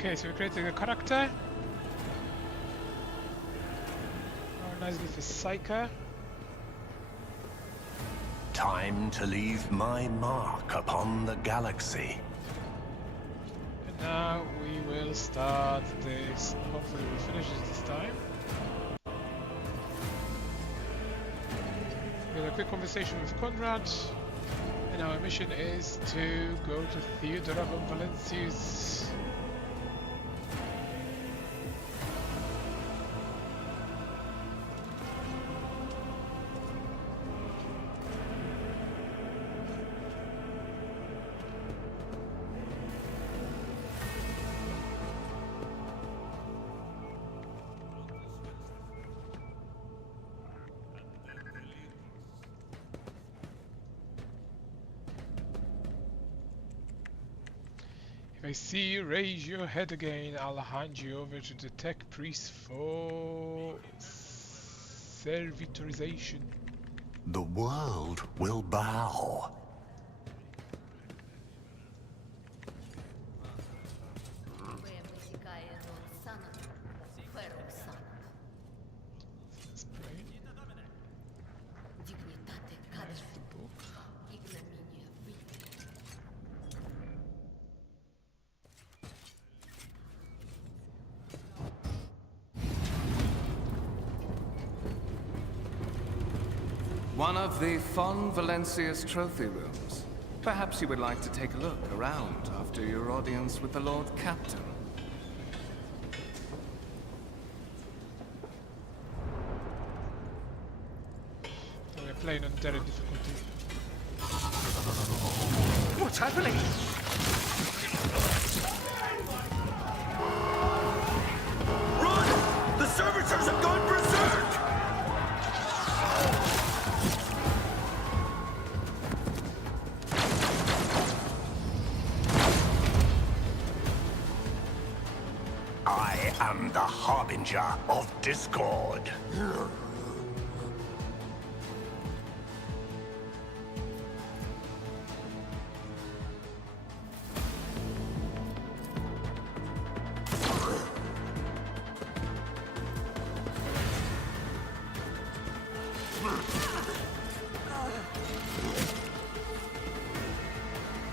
Okay, so we're creating a character. Oh, nice with the Psyker. Time to leave my mark upon the galaxy. And now we will start this. Hopefully we'll finish it this time. We had a quick conversation with Conrad. And our mission is to go to Theodora von Valencius. If I see you raise your head again, I'll hand you over to the tech priest for servitorization. The world will bow. Let's pray. There's the book. One of the Von Valencius trophy rooms. Perhaps you would like to take a look around after your audience with the Lord Captain. So we're playing on Derek difficulty. What's happening? Run! The servitors have gone berserk! I am the harbinger of discord.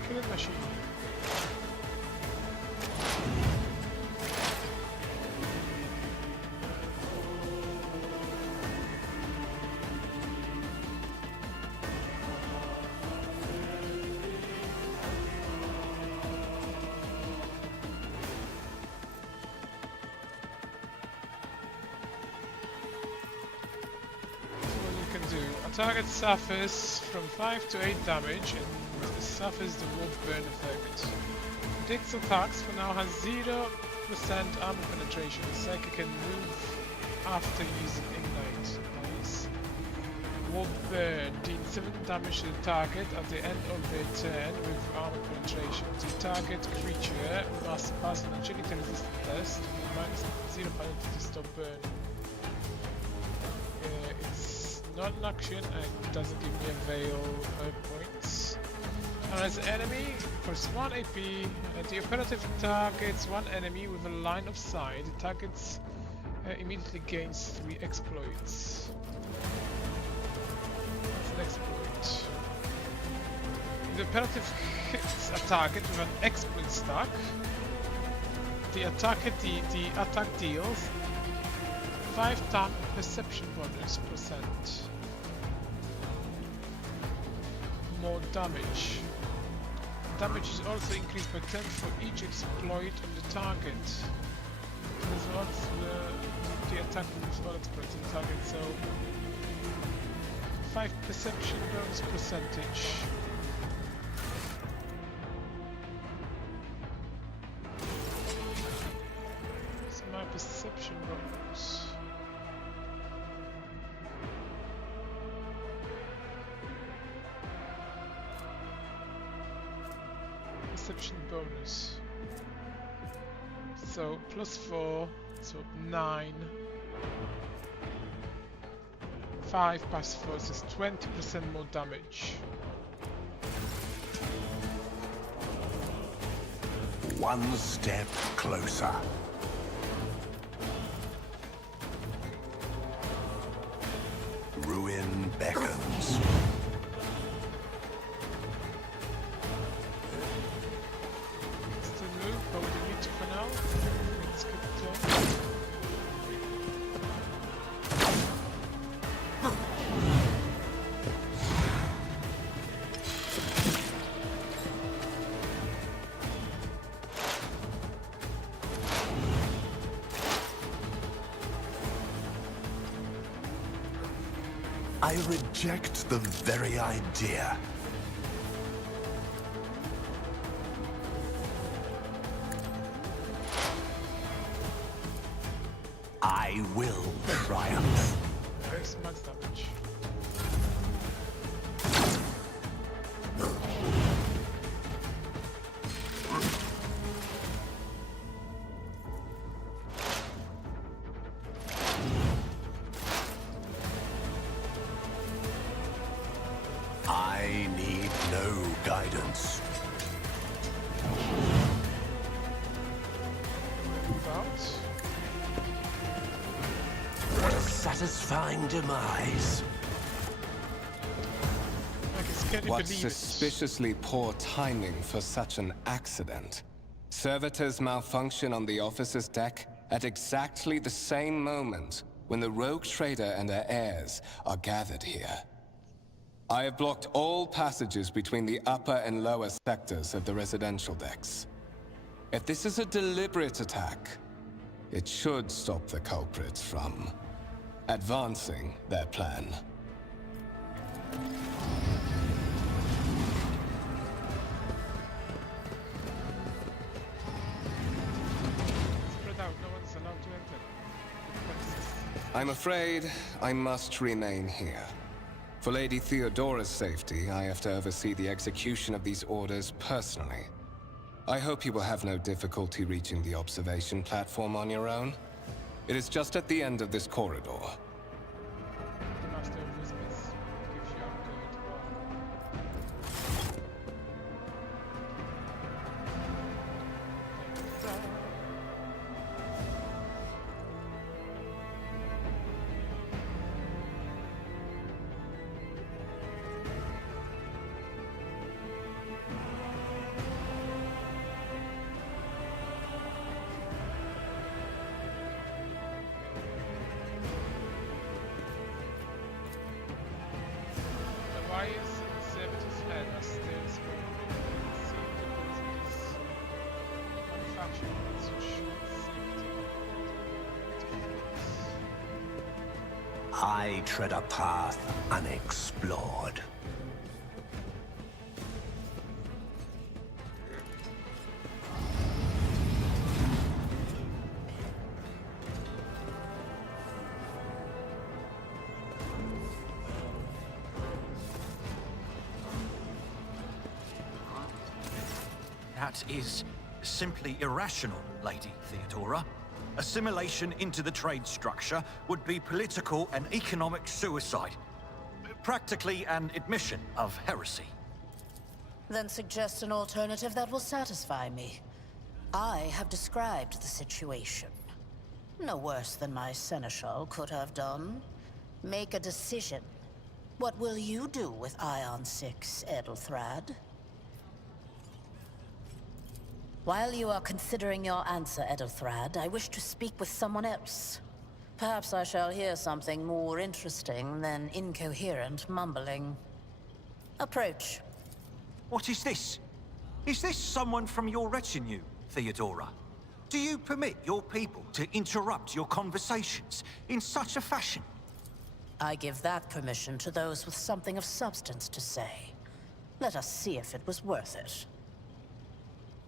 Killing machine. Target suffers from 5 to 8 damage and suffers the warp burn effect. Predicts attacks for now has 0% armor penetration. The Psychic can move after using Ignite. Nice. Warp burn deals 7 damage to the target at the end of their turn with armor penetration. The target creature must pass an agility resistance test with minus 0 penalty to stop burn. It's not an action and doesn't give me a veil points. And as an enemy, costs 1 AP. The operative targets one enemy with a line of sight. The target immediately gains 3 exploits. That's an exploit. The operative hits a target with an exploit stack. The attack deals 5 times perception bonus %. More damage. Damage is also increased by 10 for each exploit of the target. As well as the attack with all exploits on the target, so 5 perception bonus percentage. What's my perception bonus? Perception bonus. So +4, so 9. 5 plus 4 is 20% more damage. One step closer. Ruin beckons. Still move, but we don't need to for now. Let's keep it going. I reject the very idea. I will triumph. There's max damage. I need no guidance. Move out. What a satisfying demise. I can scarcely What believe it. suspiciously poor timing for such an accident. Servitors malfunction on the officer's deck at exactly the same moment when the rogue trader and her heirs are gathered here. I have blocked all passages between the upper and lower sectors of the residential decks. If this is a deliberate attack, it should stop the culprits from advancing their plan. Spread out, no one's allowed to enter. I'm afraid I must remain here. For Lady Theodora's safety, I have to oversee the execution of these orders personally. I hope you will have no difficulty reaching the observation platform on your own. It is just at the end of this corridor. The Master of Whispers gives you a The wires in the servitor's head are still spraying. See the business. Manufacturing needs to short safety. I tread a path unexplored. That is simply irrational, Lady Theodora. Assimilation into the trade structure would be political and economic suicide. Practically an admission of heresy. Then suggest an alternative that will satisfy me. I have described the situation. No worse than my seneschal could have done. Make a decision. What will you do with Ion 6, Edelthrad? While you are considering your answer, Edelthrad, I wish to speak with someone else. Perhaps I shall hear something more interesting than incoherent mumbling. Approach. What is this? Is this someone from your retinue, Theodora? Do you permit your people to interrupt your conversations in such a fashion? I give that permission to those with something of substance to say. Let us see if it was worth it.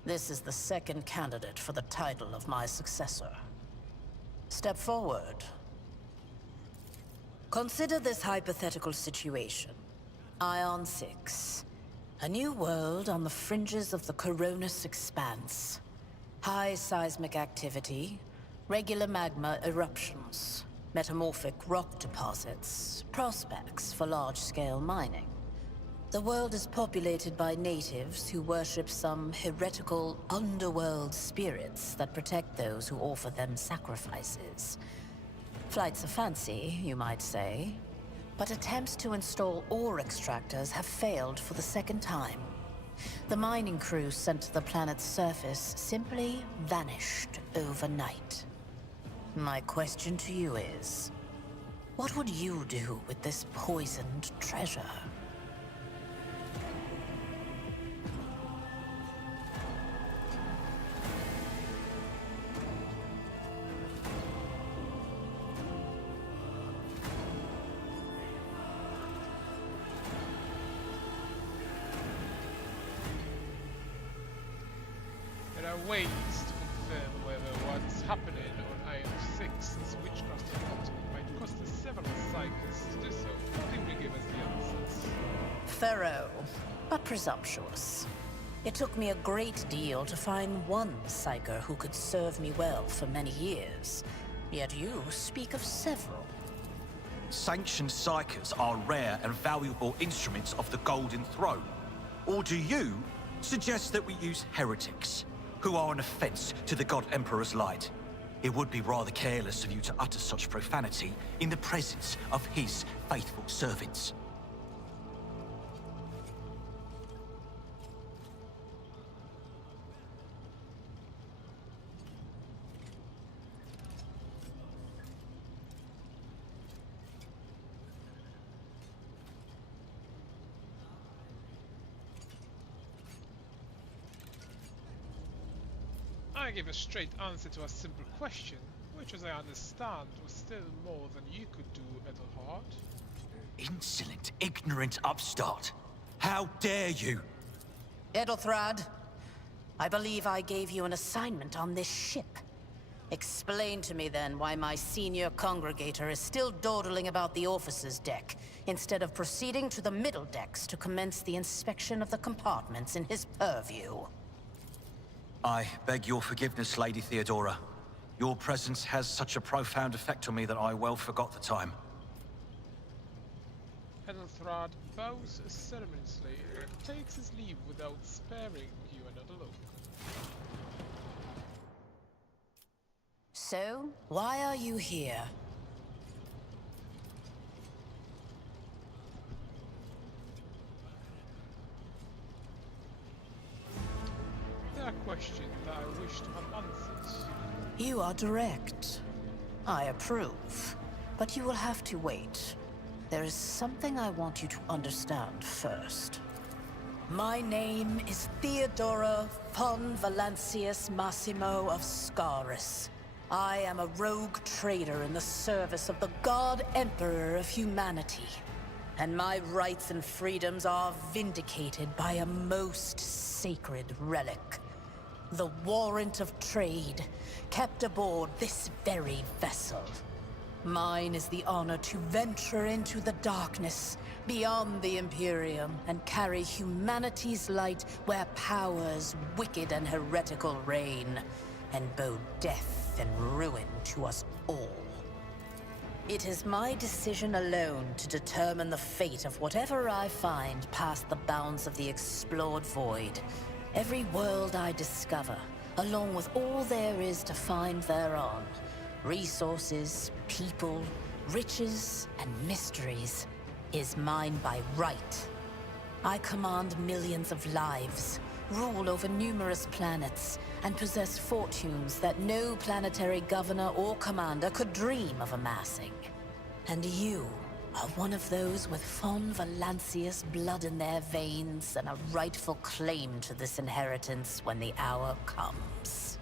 This is the second candidate for the title of my successor. Step forward. Consider this hypothetical situation. Ion 6. A new world on the fringes of the Coronis expanse. High seismic activity, regular magma eruptions, metamorphic rock deposits, prospects for large-scale mining. The world is populated by natives who worship some heretical underworld spirits that protect those who offer them sacrifices. Flights of fancy, you might say, but attempts to install ore extractors have failed for the second time. The mining crew sent to the planet's surface simply vanished overnight. My question to you is, what would you do with this poisoned treasure? There are ways to confirm whether what's happening on IO6 is witchcraft or not. It might cost us several cycles to do so. Kindly give us the answers. Thorough, but presumptuous. It took me a great deal to find one psyker who could serve me well for many years. Yet you speak of several. Sanctioned psychers are rare and valuable instruments of the Golden Throne. Or do you suggest that we use heretics, who are an offense to the God Emperor's light? It would be rather careless of you to utter such profanity in the presence of his faithful servants. I gave a straight answer to a simple question, which, as I understand, was still more than you could do, Edelhard. Insolent, ignorant upstart! How dare you! Edelthrad, I believe I gave you an assignment on this ship. Explain to me then why my senior congregator is still dawdling about the officer's deck, instead of proceeding to the middle decks to commence the inspection of the compartments in his purview. I beg your forgiveness, Lady Theodora. Your presence has such a profound effect on me that I well forgot the time. Edelthrad bows ceremoniously and takes his leave without sparing you another look. So, why are you here? There are questions that I wish to have answered. You are direct. I approve. But you will have to wait. There is something I want you to understand first. My name is Theodora von Valancius Massimo of Scaris. I am a rogue trader in the service of the God Emperor of humanity. And my rights and freedoms are vindicated by a most sacred relic. The warrant of trade, kept aboard this very vessel. Mine is the honor to venture into the darkness, beyond the Imperium, and carry humanity's light where powers wicked and heretical reign, and bow death and ruin to us all. It is my decision alone to determine the fate of whatever I find past the bounds of the explored void. Every world I discover, along with all there is to find thereon, resources, people, riches, and mysteries, is mine by right. I command millions of lives, rule over numerous planets, and possess fortunes that no planetary governor or commander could dream of amassing. And you are one of those with von Valancius blood in their veins and a rightful claim to this inheritance when the hour comes.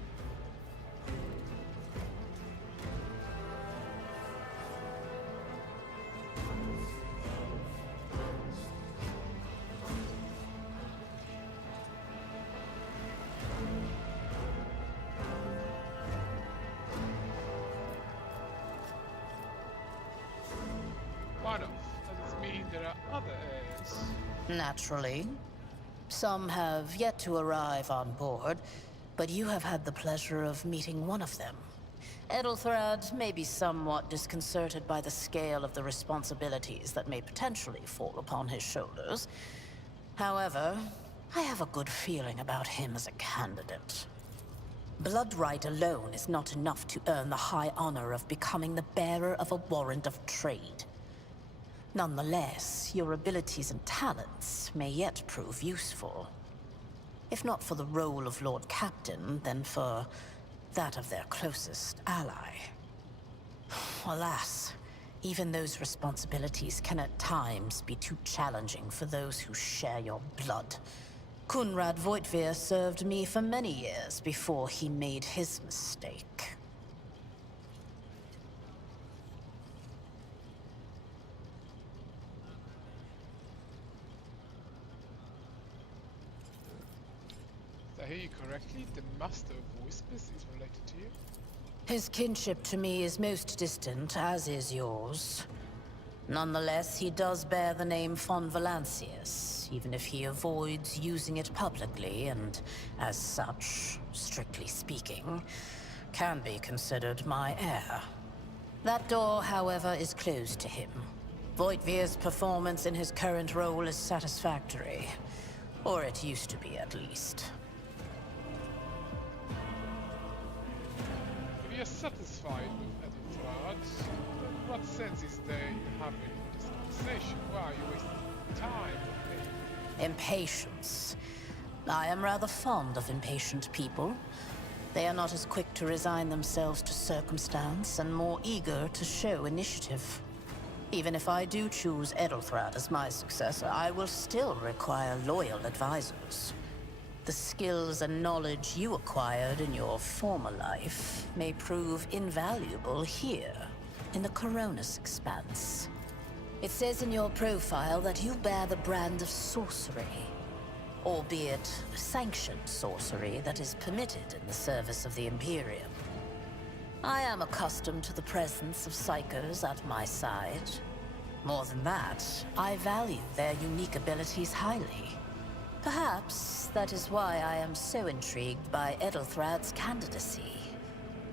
What of? Does it mean there are other heirs? Naturally. Some have yet to arrive on board, but you have had the pleasure of meeting one of them. Edelthrad may be somewhat disconcerted by the scale of the responsibilities that may potentially fall upon his shoulders, However, I have a good feeling about him as a candidate. Blood right alone is not enough to earn the high honor of becoming the bearer of a warrant of trade. Nonetheless, your abilities and talents may yet prove useful. If not for the role of Lord Captain, then for that of their closest ally. Alas, even those responsibilities can at times be too challenging for those who share your blood. Kunrad Voitvir served me for many years before he made his mistake. Did I hear you correctly? The Master of Whispers is related to you? His kinship to me is most distant, as is yours. Nonetheless, he does bear the name von Valancius, even if he avoids using it publicly, and as such, strictly speaking, can be considered my heir. That door, however, is closed to him. Voigtvir's performance in his current role is satisfactory. Or it used to be, at least. If you're satisfied with Edelfrad, then what sense is there in having this conversation? Why are you wasting time with me? Impatience. I am rather fond of impatient people. They are not as quick to resign themselves to circumstance and more eager to show initiative. Even if I do choose Edelfrad as my successor, I will still require loyal advisors. The skills and knowledge you acquired in your former life may prove invaluable here, in the Coronis Expanse. It says in your profile that you bear the brand of sorcery, albeit sanctioned sorcery that is permitted in the service of the Imperium. I am accustomed to the presence of psychos at my side. More than that, I value their unique abilities highly. Perhaps that is why I am so intrigued by Edelthrad's candidacy.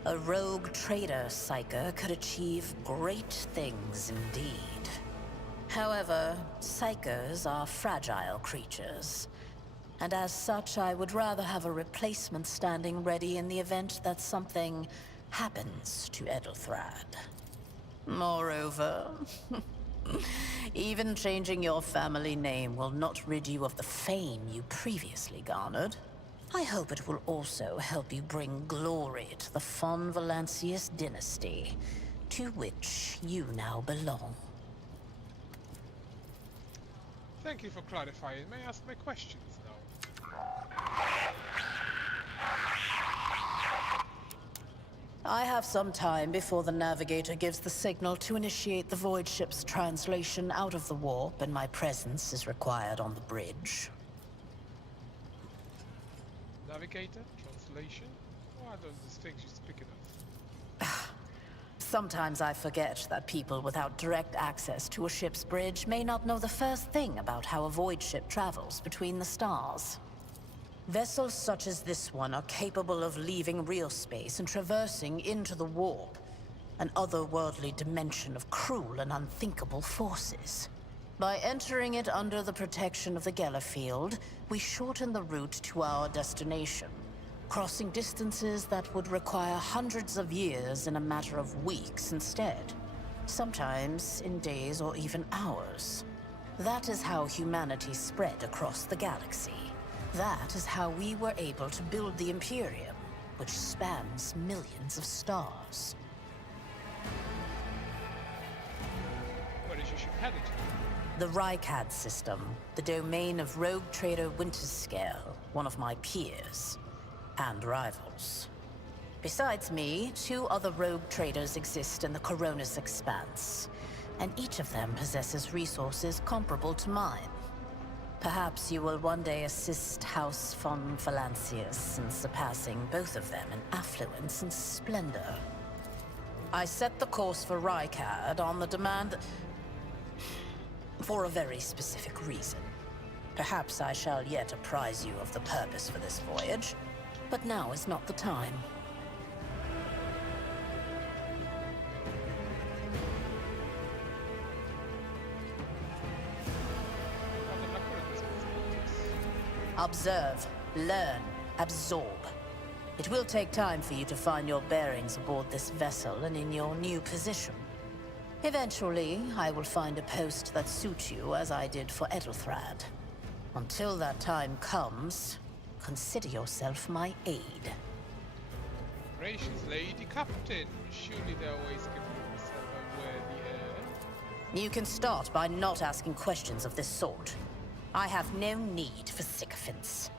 A rogue trader psyker could achieve great things indeed. However, psychers are fragile creatures, and as such I would rather have a replacement standing ready in the event that something happens to Edelthrad. Moreover, even changing your family name will not rid you of the fame you previously garnered. I hope it will also help you bring glory to the von Valancius dynasty, to which you now belong. Thank you for clarifying. May I ask my questions now? I have some time before the navigator gives the signal to initiate the void ship's translation out of the warp, and my presence is required on the bridge. Navigator? Translation? What are those things you're speaking of? Sometimes I forget that people without direct access to a ship's bridge may not know the first thing about how a void ship travels between the stars. Vessels such as this one are capable of leaving real space and traversing into the warp, an otherworldly dimension of cruel and unthinkable forces. By entering it under the protection of the Gellerfield, we shorten the route to our destination, crossing distances that would require hundreds of years in a matter of weeks instead, sometimes in days or even hours. That is how humanity spread across the galaxy. That is how we were able to build the Imperium, which spans millions of stars. Where is your ship headed to? The Rykad system, the domain of rogue trader Winterscale, one of my peers, and rivals. Besides me, 2 other rogue traders exist in the Coronis Expanse, and each of them possesses resources comparable to mine. Perhaps you will one day assist House von Valancius in surpassing both of them in affluence and splendor. I set the course for Rykad on the demand for a very specific reason. Perhaps I shall yet apprise you of the purpose for this voyage, but now is not the time. Observe, learn, absorb. It will take time for you to find your bearings aboard this vessel and in your new position. Eventually, I will find a post that suits you as I did for Ethelthrad. Until that time comes, consider yourself my aide. Gracious Lady Captain, surely they always give themselves a worthy heir. You can start by not asking questions of this sort. I have no need for sycophants.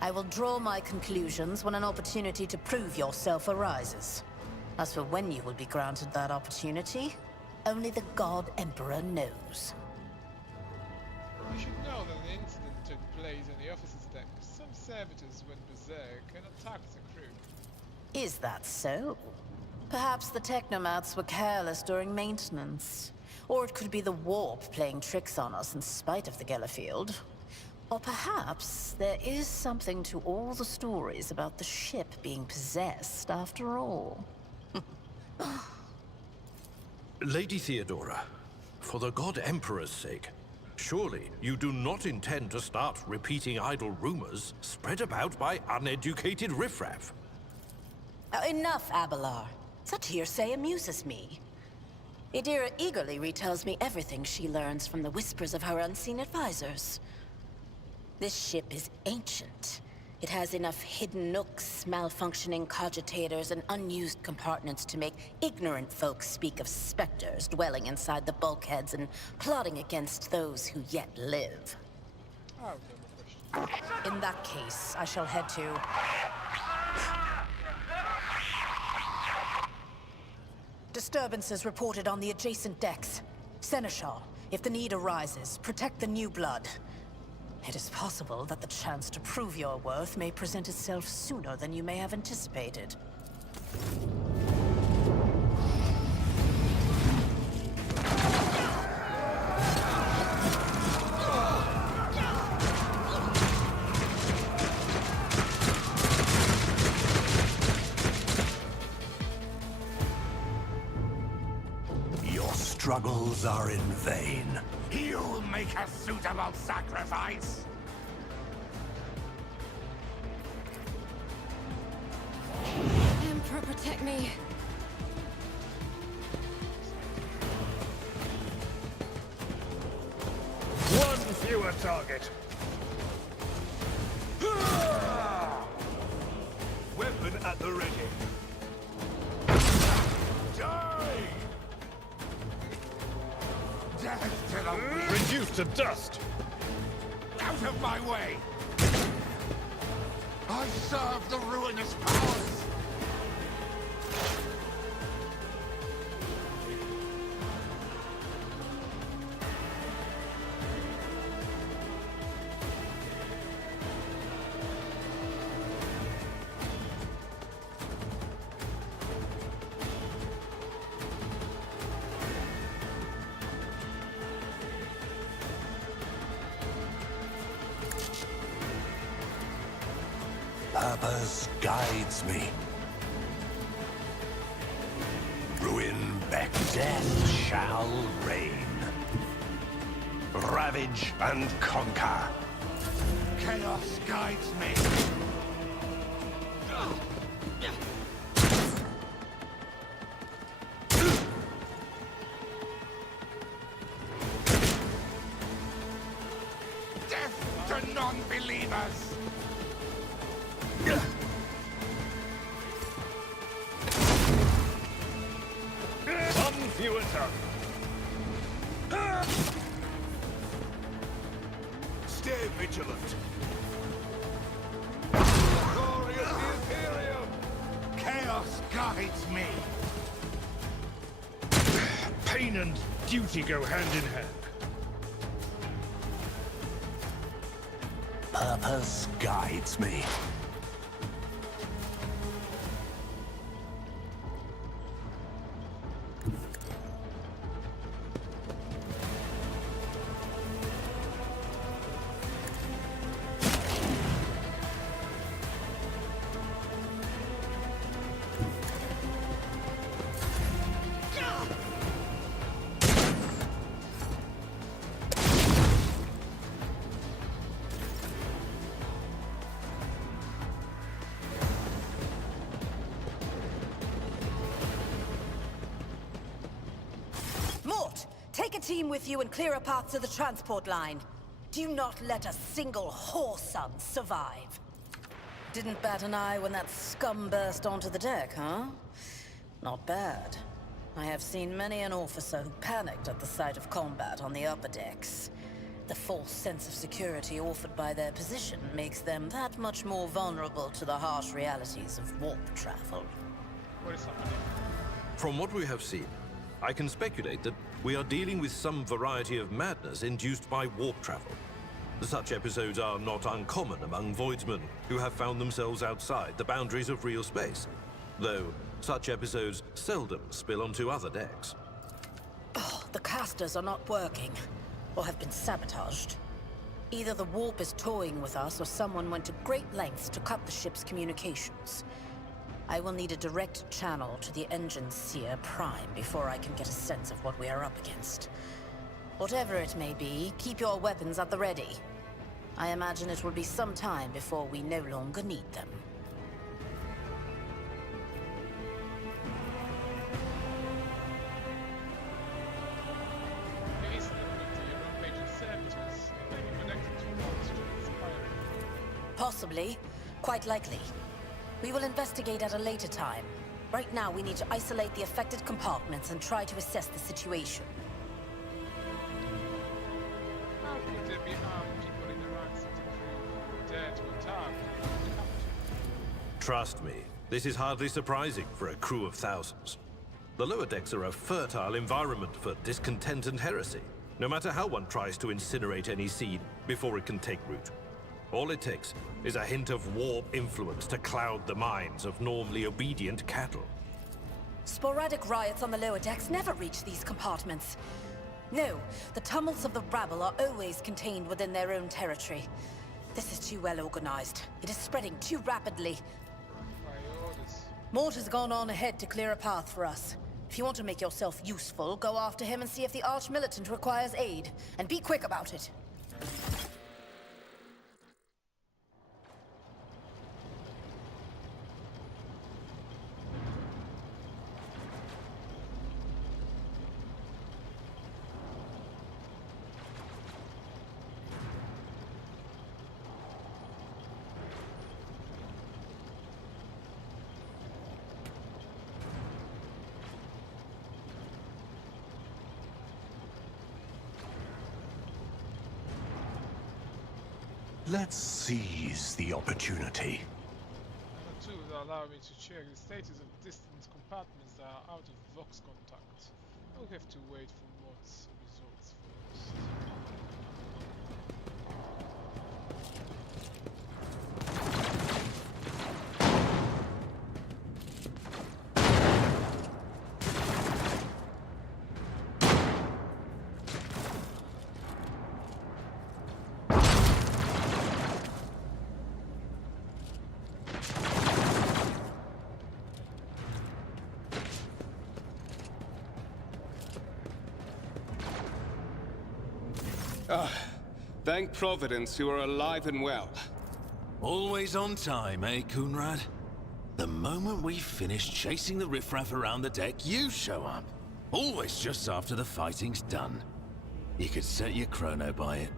I will draw my conclusions when an opportunity to prove yourself arises. As for when you will be granted that opportunity, only the God Emperor knows. You should know that an incident took place on the officer's deck. Some servitors went berserk and attacked the crew. Is that so? Perhaps the technomats were careless during maintenance. Or it could be the warp playing tricks on us in spite of the Gellerfield. Or perhaps there is something to all the stories about the ship being possessed after all. Lady Theodora, for the God Emperor's sake, surely you do not intend to start repeating idle rumors spread about by uneducated riffraff. Enough, Abelard. Such hearsay amuses me. Idira eagerly retells me everything she learns from the whispers of her unseen advisors. This ship is ancient. It has enough hidden nooks, malfunctioning cogitators, and unused compartments to make ignorant folks speak of specters dwelling inside the bulkheads and plotting against those who yet live. I have no more questions. In that case, I shall head to... Disturbances reported on the adjacent decks. Seneschal, if the need arises, protect the new blood. It is possible that the chance to prove your worth may present itself sooner than you may have anticipated. Your struggles are in vain. You'll make a suitable sacrifice. Emperor, protect me. One fewer target. Weapon at the ready. Die! Death to the weak! Reduced to dust! Out of my way! I serve the ruinous powers! Purpose guides me. Ruin back death shall reign. Ravage and conquer. Chaos guides me! Death to non-believers! One fewer target. Stay vigilant. Glorious Imperium! Chaos guides me. Pain and duty go hand in hand. Purpose guides me. a team with you and clear a path to the transport line. Do not let a single whoreson survive. Didn't bat an eye when that scum burst onto the deck, huh? Not bad. I have seen many an officer who panicked at the sight of combat on the upper decks. The false sense of security offered by their position makes them that much more vulnerable to the harsh realities of warp travel. What is happening? From what we have seen, I can speculate that we are dealing with some variety of madness induced by warp travel. Such episodes are not uncommon among voidsmen who have found themselves outside the boundaries of real space, though such episodes seldom spill onto other decks. Oh, the casters are not working, or have been sabotaged. Either the warp is toying with us, or someone went to great lengths to cut the ship's communications. I will need a direct channel to the engine seer Prime before I can get a sense of what we are up against. Whatever it may be, keep your weapons at the ready. I imagine it will be some time before we no longer need them. Possibly. Quite likely. We will investigate at a later time. Right now, we need to isolate the affected compartments and try to assess the situation. How could there be armed people in the ranks of the crew dare to attack? Trust me, this is hardly surprising for a crew of thousands. The lower decks are a fertile environment for discontent and heresy, no matter how one tries to incinerate any seed before it can take root. All it takes is a hint of warp influence to cloud the minds of normally obedient cattle. Sporadic riots on the lower decks never reach these compartments. No, the tumults of the rabble are always contained within their own territory. This is too well organized. It is spreading too rapidly. By orders. Mort has gone on ahead to clear a path for us. If you want to make yourself useful, go after him and see if the Arch-Militant requires aid. And be quick about it. Let's seize the opportunity. Number 2 will allow me to check the status of distant compartments that are out of Vox contact. I'll have to wait for Mort's results first. Thank Providence you are alive and well. Always on time, eh, Kunrad? The moment we finish chasing the riffraff around the deck, you show up. Always just after the fighting's done. You could set your chrono by it.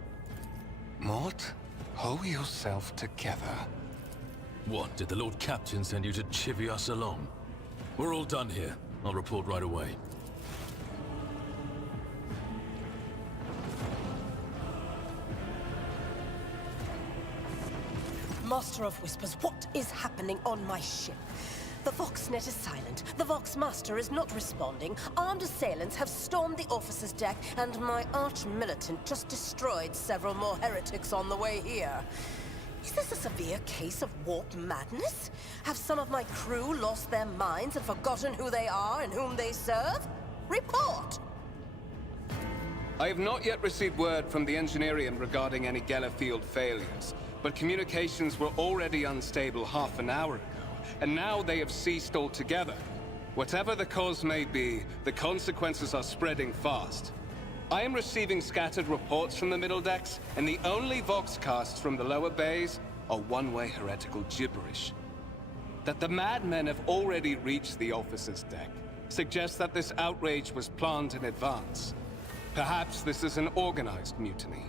Mort, hold yourself together. What, did the Lord Captain send you to chivvy us along? We're all done here. I'll report right away. Master of Whispers, what is happening on my ship? The Voxnet is silent. The Vox Master is not responding. Armed assailants have stormed the officer's deck, and my arch-militant just destroyed several more heretics on the way here. Is this a severe case of warp madness? Have some of my crew lost their minds and forgotten who they are and whom they serve? Report! I have not yet received word from the Engineering regarding any Gellerfield failures, but communications were already unstable half an hour ago, and now they have ceased altogether. Whatever the cause may be, the consequences are spreading fast. I am receiving scattered reports from the middle decks, and the only voxcasts from the lower bays are one-way heretical gibberish. That the madmen have already reached the officer's deck suggests that this outrage was planned in advance. Perhaps this is an organized mutiny.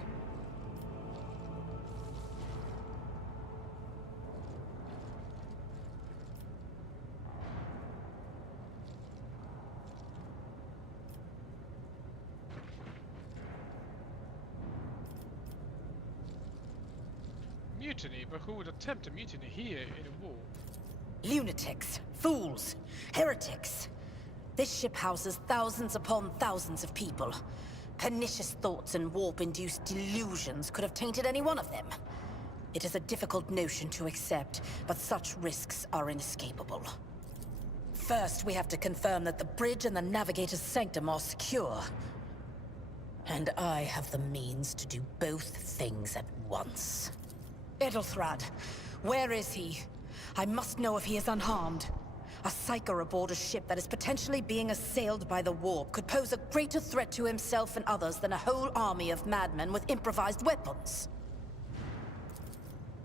Mutiny? But who would attempt a mutiny here in a war? Lunatics, fools, heretics. This ship houses thousands upon thousands of people. Pernicious thoughts and warp-induced delusions could have tainted any one of them. It is a difficult notion to accept, but such risks are inescapable. First, we have to confirm that the bridge and the Navigator's Sanctum are secure. And I have the means to do both things at once. Edelthrad, where is he? I must know if he is unharmed. A psyker aboard a ship that is potentially being assailed by the warp could pose a greater threat to himself and others than a whole army of madmen with improvised weapons.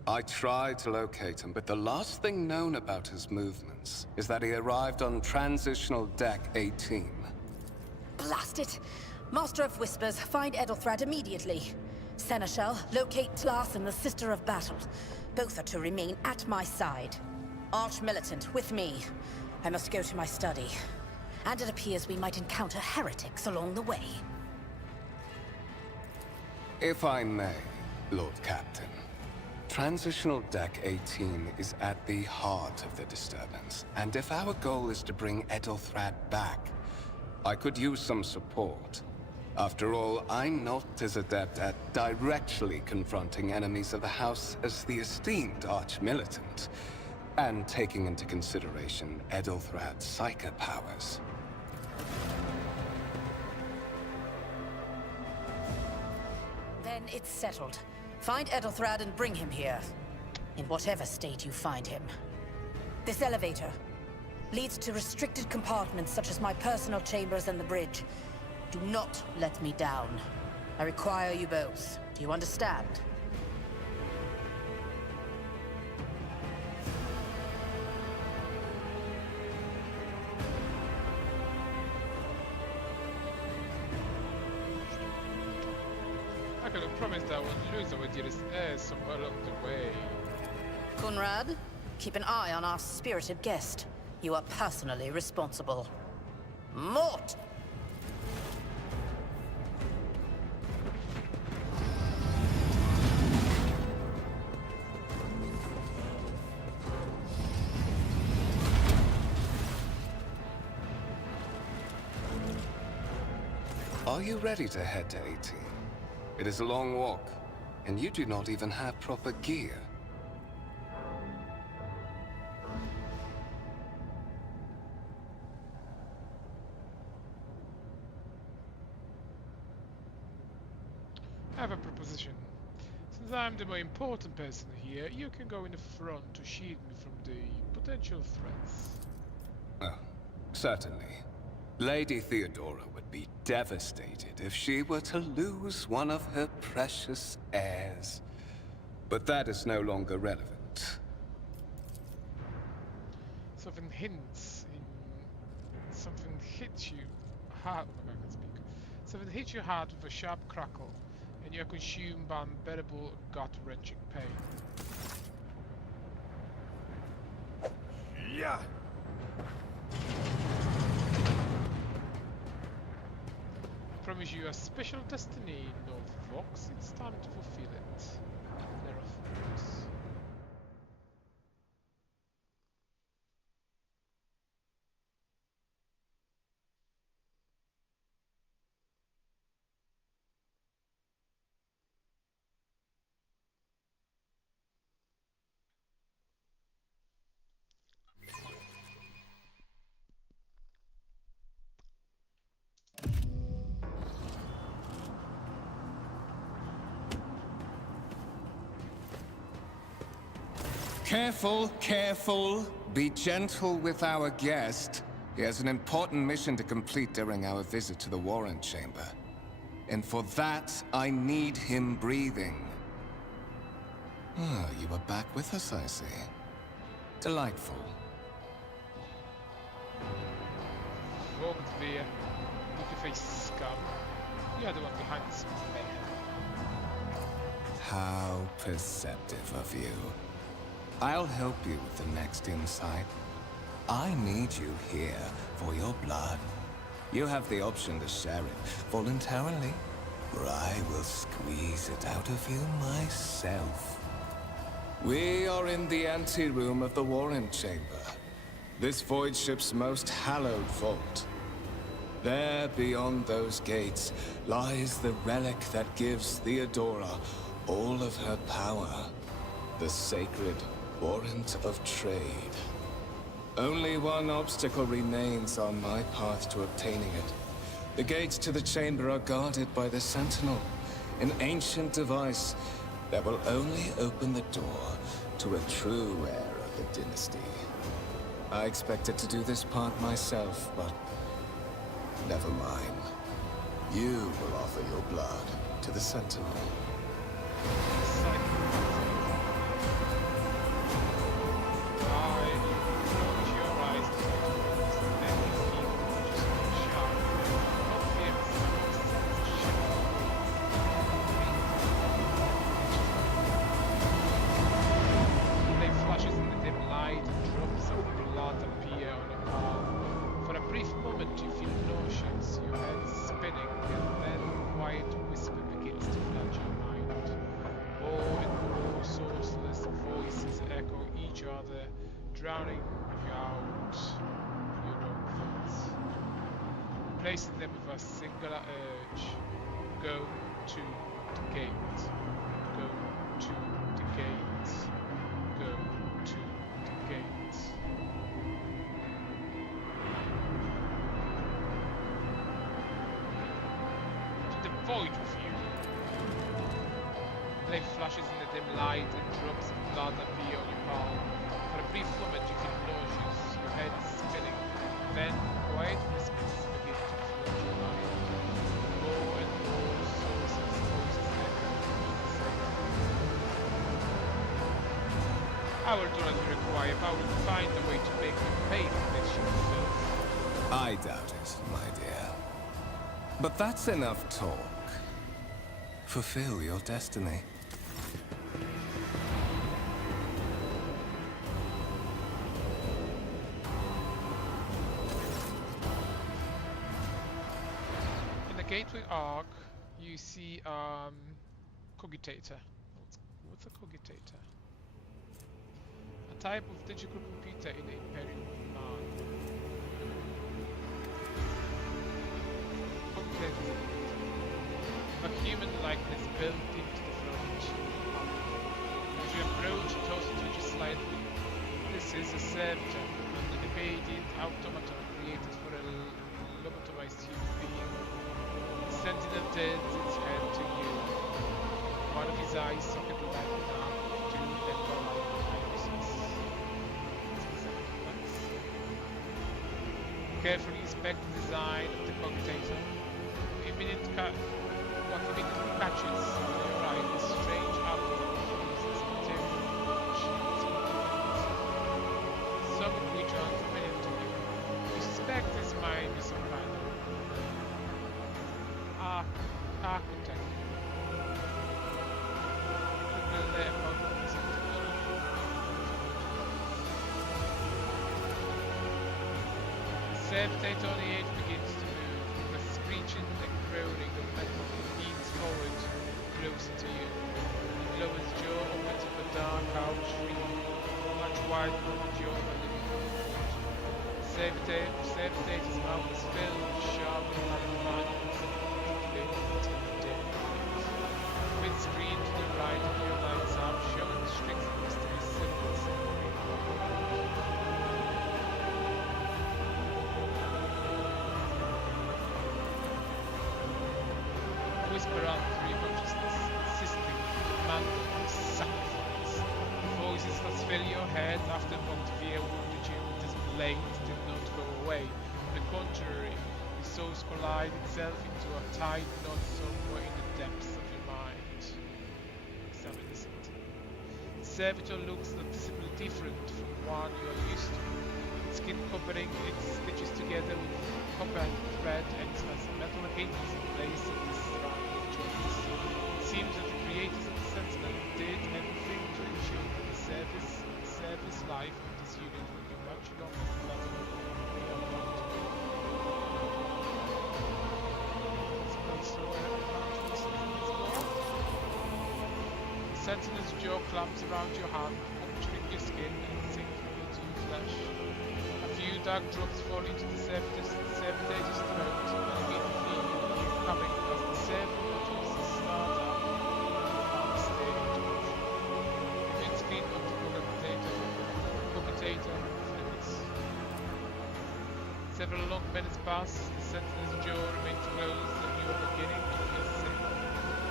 I tried to locate him, but the last thing known about his movements is that he arrived on Transitional Deck 18. Blast it! Master of Whispers, find Edelthrad immediately. Seneschal, locate Tlas and the Sister of Battle. Both are to remain at my side. Arch-militant, with me. I must go to my study. And it appears we might encounter heretics along the way. If I may, Lord Captain. Transitional Deck 18 is at the heart of the disturbance, and if our goal is to bring Edelthrad back, I could use some support. After all, I'm not as adept at directly confronting enemies of the House as the esteemed Arch-militant, and taking into consideration Edelthrad's psychic powers. Then it's settled. Find Edelthrad and bring him here. In whatever state you find him. This elevator leads to restricted compartments such as my personal chambers and the bridge. Do not let me down. I require you both. Do you understand? I could have promised I would lose our dearest heirs somewhere along the way. Kunrad, keep an eye on our spirited guest. You are personally responsible. Mort! Are you ready to head to 18? It is a long walk, and you do not even have proper gear. I have a proposition. Since I'm the more important person here, you can go in the front to shield me from the potential threats. Oh, certainly. Lady Theodora would be devastated if she were to lose one of her precious heirs. But that is no longer relevant. Something hints in... Something hits you hard... Oh, I can speak. Something hits you hard with a sharp crackle, and you are consumed by unbearable, gut-wrenching pain. Yeah. I promise you a special destiny, North Vox. It's time to fulfill it. Thereof. Careful, careful. Be gentle with our guest. He has an important mission to complete during our visit to the Warrant Chamber. And for that, I need him breathing. Ah, you are back with us, I see. Delightful. Won't there. Look face scum. You're the one behind this mayhem. How perceptive of you. I'll help you with the next insight. I need you here for your blood. You have the option to share it voluntarily, or I will squeeze it out of you myself. We are in the anteroom of the Warren Chamber, this void ship's most hallowed vault. There, beyond those gates, lies the relic that gives Theodora all of her power. The sacred Warrant of Trade. Only one obstacle remains on my path to obtaining it. The gates to the chamber are guarded by the Sentinel, an ancient device that will only open the door to a true heir of the dynasty. I expected to do this part myself, but never mind. You will offer your blood to the Sentinel. Drowning out your own thoughts, replacing them with a singular urge: go to the gate, go to the gate, go to the gate. To the void with you. Blade flashes in the dim light and drops of blood appear on your palm. For a brief moment you feel nauseous, your head is spinning, then quiet whispers begin to flood your mind. More and more sources, voices echo the same. I will do not require, but I will find a way to make you pay for this ship filth. I doubt it, my dear. But that's enough talk. Fulfill your destiny. Gateway arc, you see cogitator. What's a cogitator? A type of digital computer in the Imperial Command. Cogitator. A human likeness built into the front. As you approach, it also twitches slightly. This is a servitor, an obedient automaton created for a lobotomized human being. Sentinel turns its head to you. One of his eyes socket like an arm, two dental-like irises. Carefully inspect the design of the cogitator. What immediately catches your eye is strange outline uses material sheets. Some of which are unfamiliar to you. You suspect this might be some kind of architect. Servitate on the edge begins to move, with a screeching and groaning of metal leans forward, closer to you. Lowen's jaw opens up a dark out shriek, much wider than the jaw of a living creature. Servitate's mouth is filled with sharp metallic fangs. Windscreen to the right of your lights up, showing strings of mysterious symbols. Whisper out through your consciousness, insisting, demanding, sacrifice. Voices that fill your head after Montevideo wounded you with this blade did not go away. On the contrary, the souls collide itself into a tight knot somewhere in the depths of your mind. Examine this. Servitor looks noticeably different from one you are used to. Its skin covering its stitches together with copper thread hangs as metal hinges in place of the surrounding joints. It seems that the creators of the Sentinel did everything to ensure that the service life of this unit will be much longer than that of the other. The Sentinel's jaw clamps around your hand, puncturing your skin and sinking into your flesh. A few dark drops fall into the servitor's throat, and immediately you hear coming as the servant produces a start up on the stage. The windscreen of the Bugatator flickers. Several long minutes pass, the Sentinel's jaw remains closed, and you are beginning to feel sick.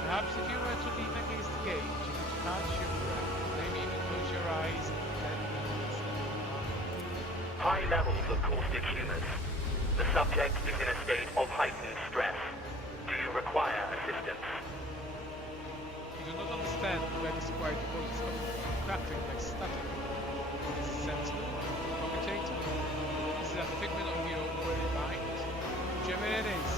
Perhaps if you were to lean against the gate, you could catch your breath, maybe even close your eyes and pretend that you were sleeping. High levels of caustic humus. The subject is in a state of heightened stress. Do you require assistance? You do not understand where this quiet voice is coming from, cracking like static. This is Sentinel, Bugatator. This is a figment of your own mind. Whichever it is,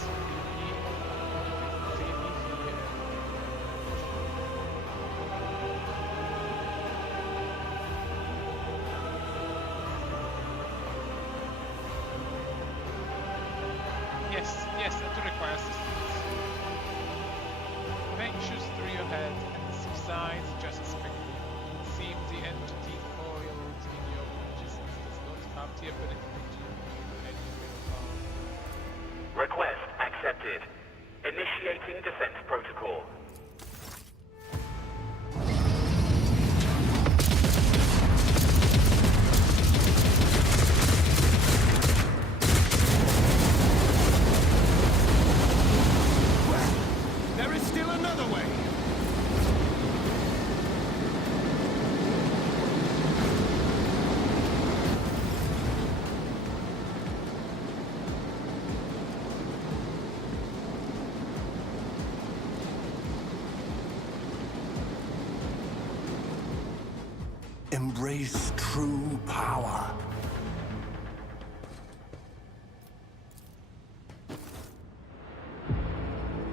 Yes, I do require assistance. Pain shoots through your head and subsides just as quickly. It seems the entity coiled in your consciousness does not have the ability to do any real harm. Request accepted. Initiating defense protocol. There is still another way! Embrace true power.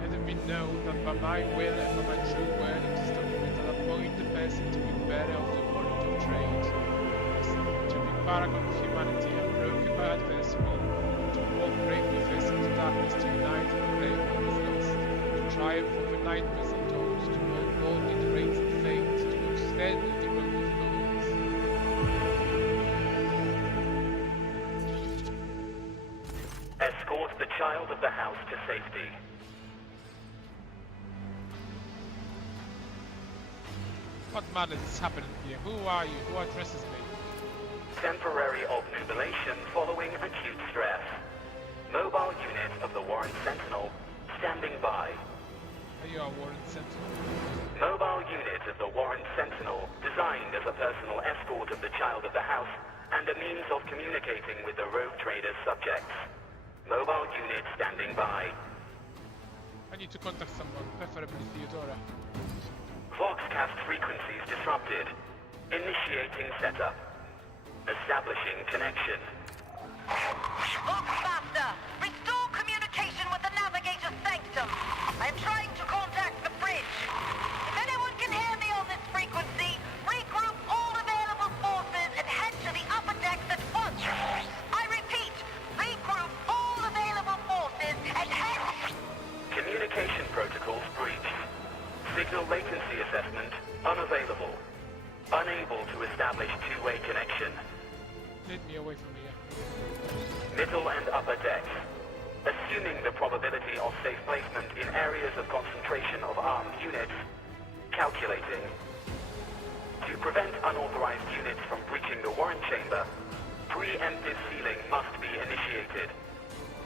Let it be known that by my will and by my true word it is documented that I appoint the person to be bearer of the warrant of trade, to be paragon of humanity, unbroken by adversary, to walk bravely facing the darkness, to unite and claim what is lost, to triumph over nightmares and daws, to walk boldly the reins of fate, to walk steadily the road of lords. Escort the child of the house to safety. What madness is happening here? Who are you? Who addresses me? Temporary obnubilation following acute stress. Mobile unit of the Warren Sentinel standing by. Are you a Warren Sentinel? Mobile unit of the Warren Sentinel designed as a personal escort of the child of the house and a means of communicating with the rogue trader's subjects. Mobile unit standing by. I need to contact someone, preferably Theodora. Voxcast frequencies disrupted. Initiating setup. Establishing connection. Voxmaster, restore communication with the navigator's sanctum. I'm trying to contact the bridge. If anyone can hear me on this frequency, regroup all available forces and head to the upper decks at once. I repeat, regroup all available forces and head... Communication protocols breached. Signal latency assessment unavailable. Unable to establish two-way connection. Lead me away from here. Middle and upper decks. Assuming the probability of safe placement in areas of concentration of armed units. Calculating. To prevent unauthorized units from breaching the warrant chamber, preemptive sealing must be initiated.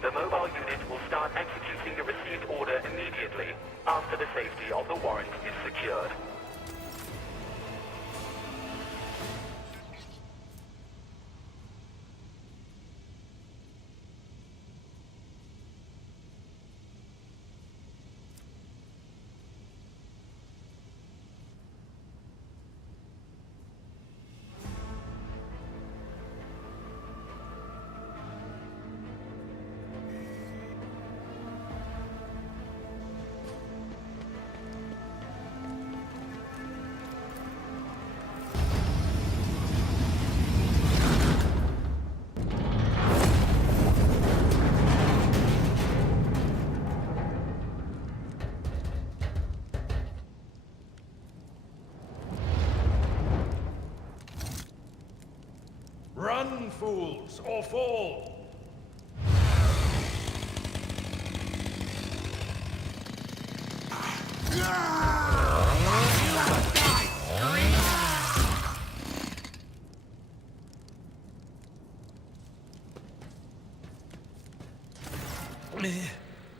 The mobile unit will start executing the received order immediately after the safety of the warrant is secured. fools, or fall!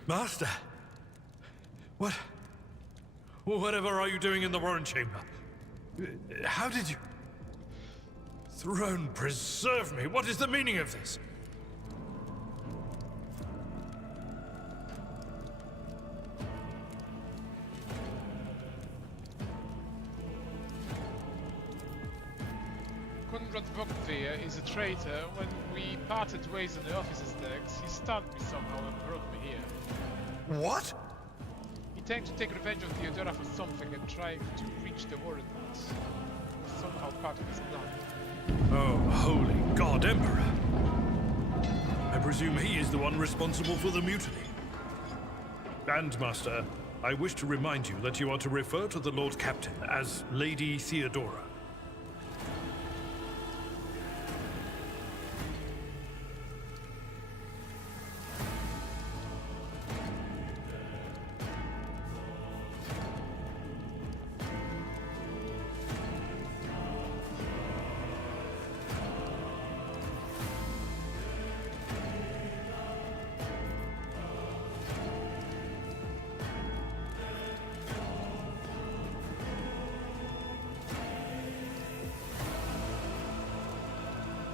Master! Whatever are you doing in the Warren Chamber? How did you... Throne preserve me! What is the meaning of this? Konrad Vogtveer is a traitor. When we parted ways on the officer's decks, he stunned me somehow and brought me here. What? He tended to take revenge on Theodora for something and trying to reach the warrant. Somehow part of his plan. Oh, holy God, Emperor! I presume he is the one responsible for the mutiny. And, Master, I wish to remind you that you are to refer to the Lord Captain as Lady Theodora.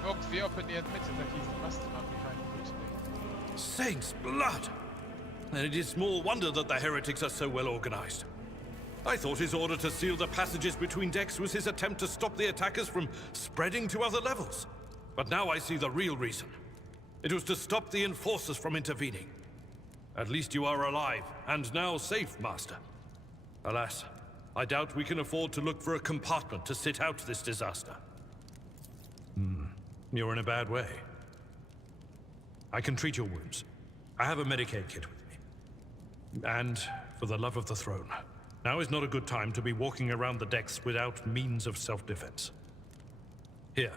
Vogtveer openly admitted that he's the mastermind behind the mutiny. Saints' blood! And it is small wonder that the heretics are so well organized. I thought his order to seal the passages between decks was his attempt to stop the attackers from spreading to other levels. But now I see the real reason. It was to stop the enforcers from intervening. At least you are alive, and now safe, Master. Alas, I doubt we can afford to look for a compartment to sit out this disaster. You're in a bad way. I can treat your wounds. I have a Medicaid kit with me. And, for the love of the throne, now is not a good time to be walking around the decks without means of self-defense. Here.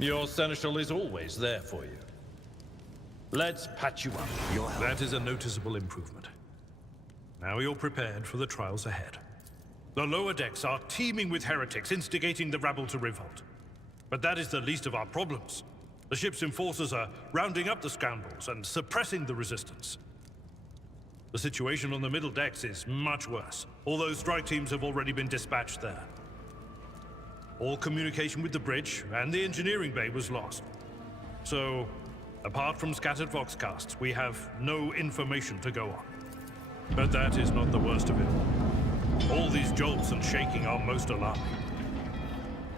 Your seneschal is always there for you. Let's patch you up. That is a noticeable improvement. Now you're prepared for the trials ahead. The lower decks are teeming with heretics instigating the rabble to revolt. But that is the least of our problems. The ship's enforcers are rounding up the scoundrels and suppressing the resistance. The situation on the middle decks is much worse, although strike teams have already been dispatched there. All communication with the bridge and the engineering bay was lost. So, apart from scattered voxcasts, we have no information to go on. But that is not the worst of it. All these jolts and shaking are most alarming.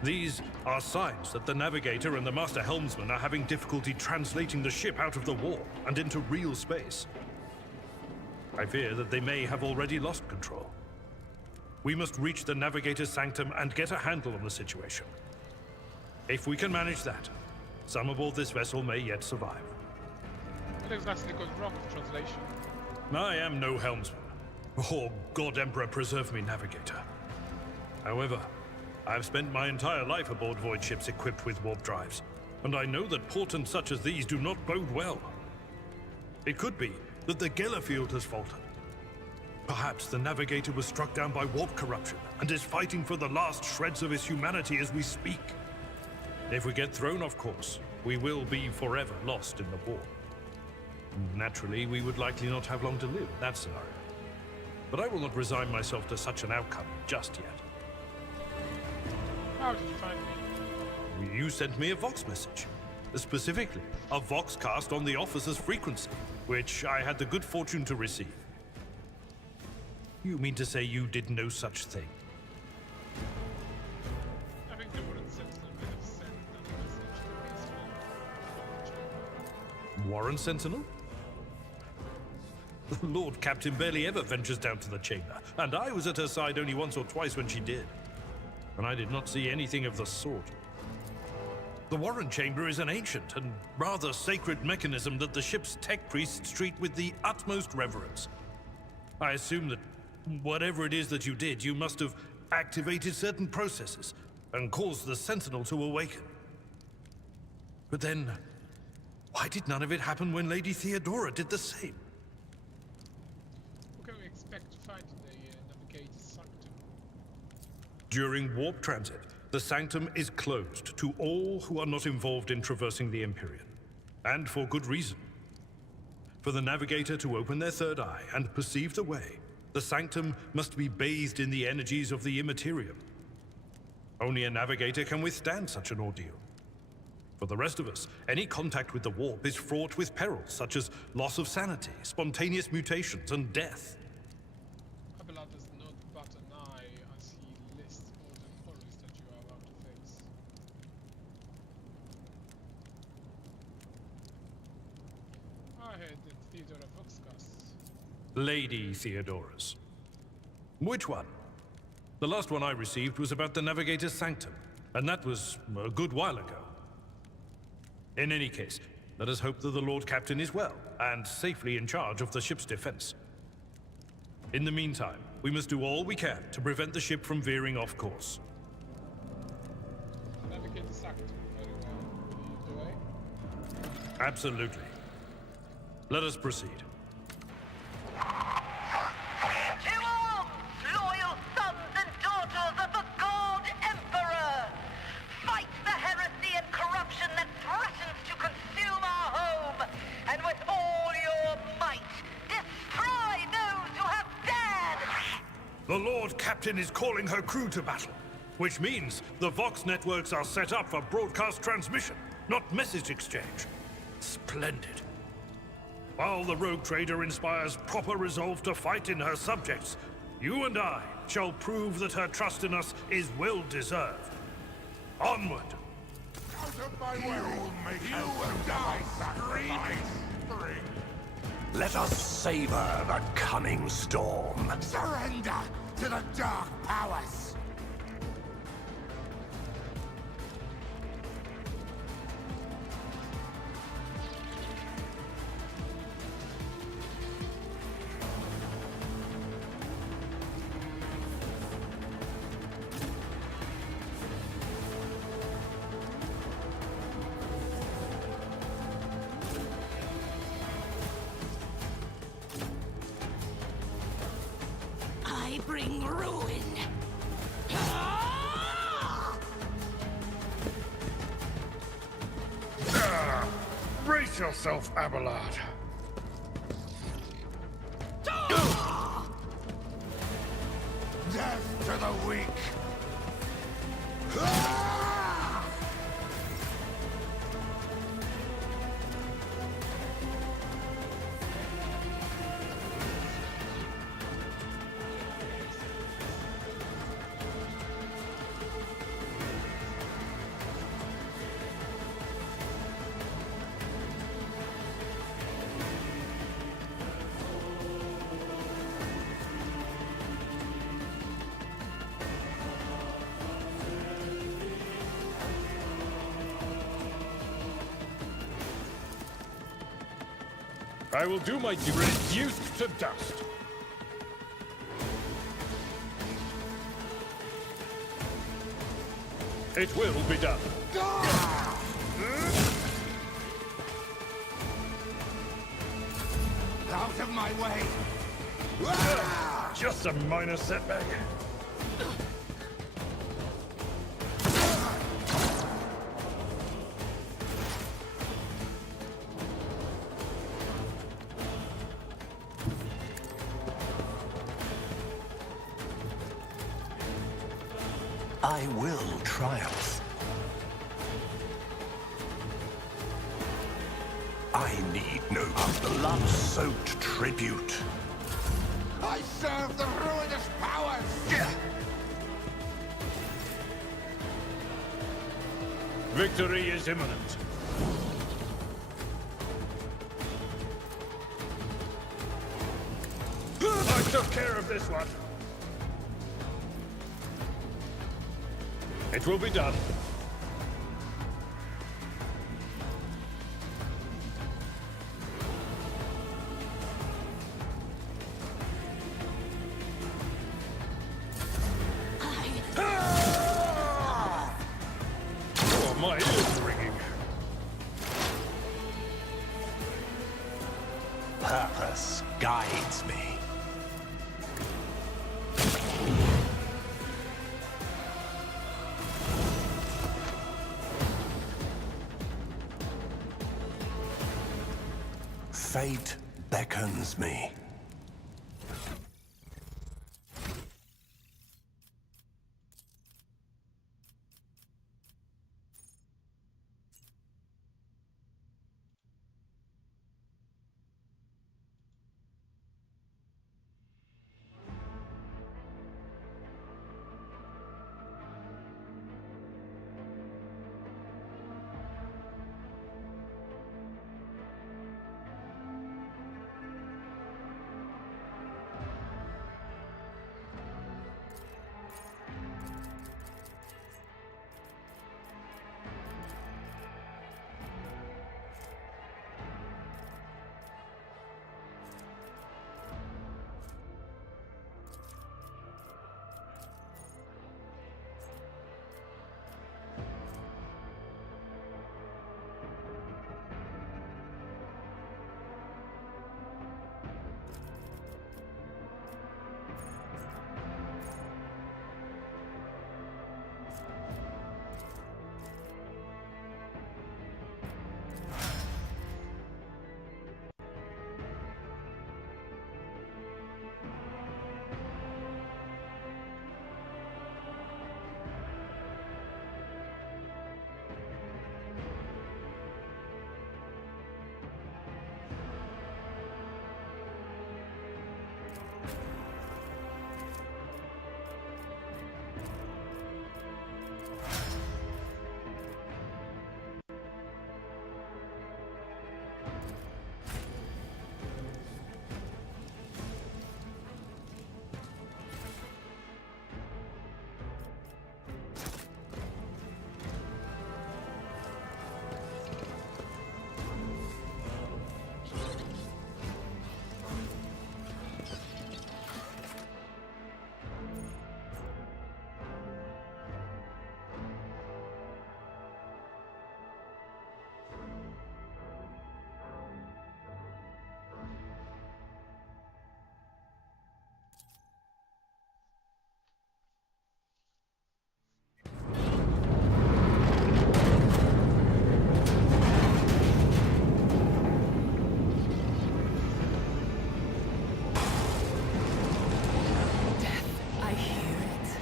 These are signs that the navigator and the master helmsman are having difficulty translating the ship out of the warp and into real space. I fear that they may have already lost control. We must reach the navigator's sanctum and get a handle on the situation. If we can manage that, some aboard this vessel may yet survive. What exactly goes wrong with translation? I am no helmsman. Oh, God Emperor preserve me, navigator. However, I have spent my entire life aboard void ships equipped with warp drives, and I know that portents such as these do not bode well. It could be that the Gellerfield has faltered. Perhaps the navigator was struck down by warp corruption and is fighting for the last shreds of his humanity as we speak. If we get thrown off course, we will be forever lost in the warp. Naturally, we would likely not have long to live in that scenario. But I will not resign myself to such an outcome just yet. How did you find me? You sent me a Vox message. Specifically, a Voxcast on the officer's frequency, which I had the good fortune to receive. You mean to say you did no such thing? I think the Warren Sentinel may have sent that message to me. Warren Sentinel? The Lord Captain barely ever ventures down to the chamber, and I was at her side only once or twice when she did. and I did not see anything of the sort. The Warren Chamber is an ancient and rather sacred mechanism that the ship's tech priests treat with the utmost reverence. I assume that whatever it is that you did, you must have activated certain processes and caused the Sentinel to awaken. But then, why did none of it happen when Lady Theodora did the same? What can we expect to find in the Navigator's Sanctum? During warp transit, the Sanctum is closed to all who are not involved in traversing the Empyrean. And for good reason. For the Navigator to open their third eye and perceive the way, the Sanctum must be bathed in the energies of the Immaterium. Only a Navigator can withstand such an ordeal. For the rest of us, any contact with the warp is fraught with perils such as loss of sanity, spontaneous mutations, and death. Abelard does not bat an eye as he lists all the horrors that you are about to face. I heard that Theodora Voxcast. Lady Theodora's. Which one? The last one I received was about the Navigator's Sanctum, and that was a good while ago. In any case, let us hope that the Lord Captain is well, and safely in charge of the ship's defense. In the meantime, we must do all we can to prevent the ship from veering off course. Navigator's Sanctum, very well. Lead the way? Absolutely. Let us proceed. To arms, loyal sons and daughters of the God Emperor! Fight the heresy and corruption that threatens to consume our home, and with all your might, destroy those who have dared! The Lord Captain is calling her crew to battle, which means the Vox networks are set up for broadcast transmission, not message exchange. Splendid. While the rogue trader inspires proper resolve to fight in her subjects, you and I shall prove that her trust in us is well deserved. Onward! Out of my way! You'll make you die, screaming! Let us savor the coming storm. Surrender to the dark powers! I bring ruin. Brace yourself, Abelard. Death to the weak! I will do my duty. Reduced to dust. It will be done. Out of my way! Just a minor setback. I will triumph. I need no blood-soaked tribute. I serve the ruinous powers! Victory is imminent. I took care of this one. It will be done. Oh, my ears are ringing. Purpose guides me. Fate beckons me.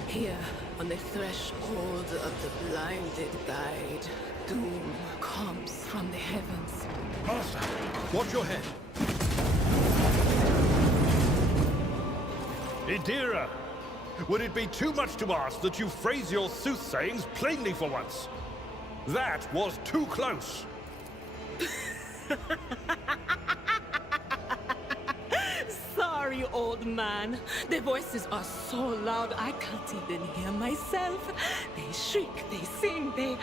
Here, on the threshold of the blinded guide, doom comes from the heavens. Master, watch your head. Idira, would it be too much to ask that you phrase your soothsayings plainly for once? That was too close. Sorry, old man. Their voices are so loud I can't even hear myself. They shriek, they sing, they...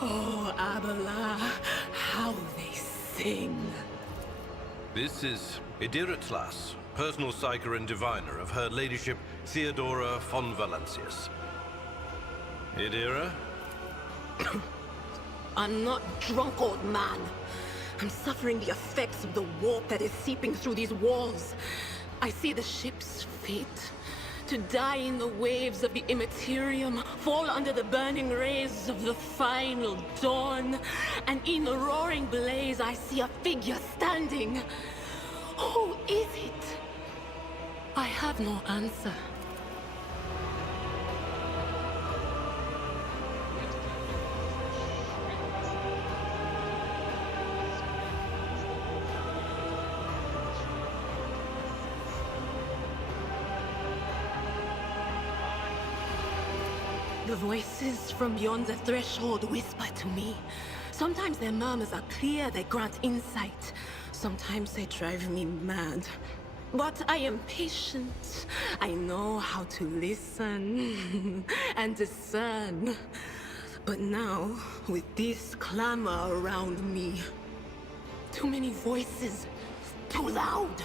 Oh, Abala, how they sing. This is Idira Tlas, personal psyker and diviner of Her Ladyship Theodora von Valancius. Idira? I'm not drunk, old man. I'm suffering the effects of the warp that is seeping through these walls. I see the ship's fate. To die in the waves of the immaterium, fall under the burning rays of the final dawn. And in the roaring blaze, I see a figure standing. Who is it? I have no answer. The voices from beyond the threshold whisper to me. Sometimes their murmurs are clear, they grant insight. Sometimes they drive me mad. But I am patient. I know how to listen and discern. But now, with this clamor around me, too many voices, too loud.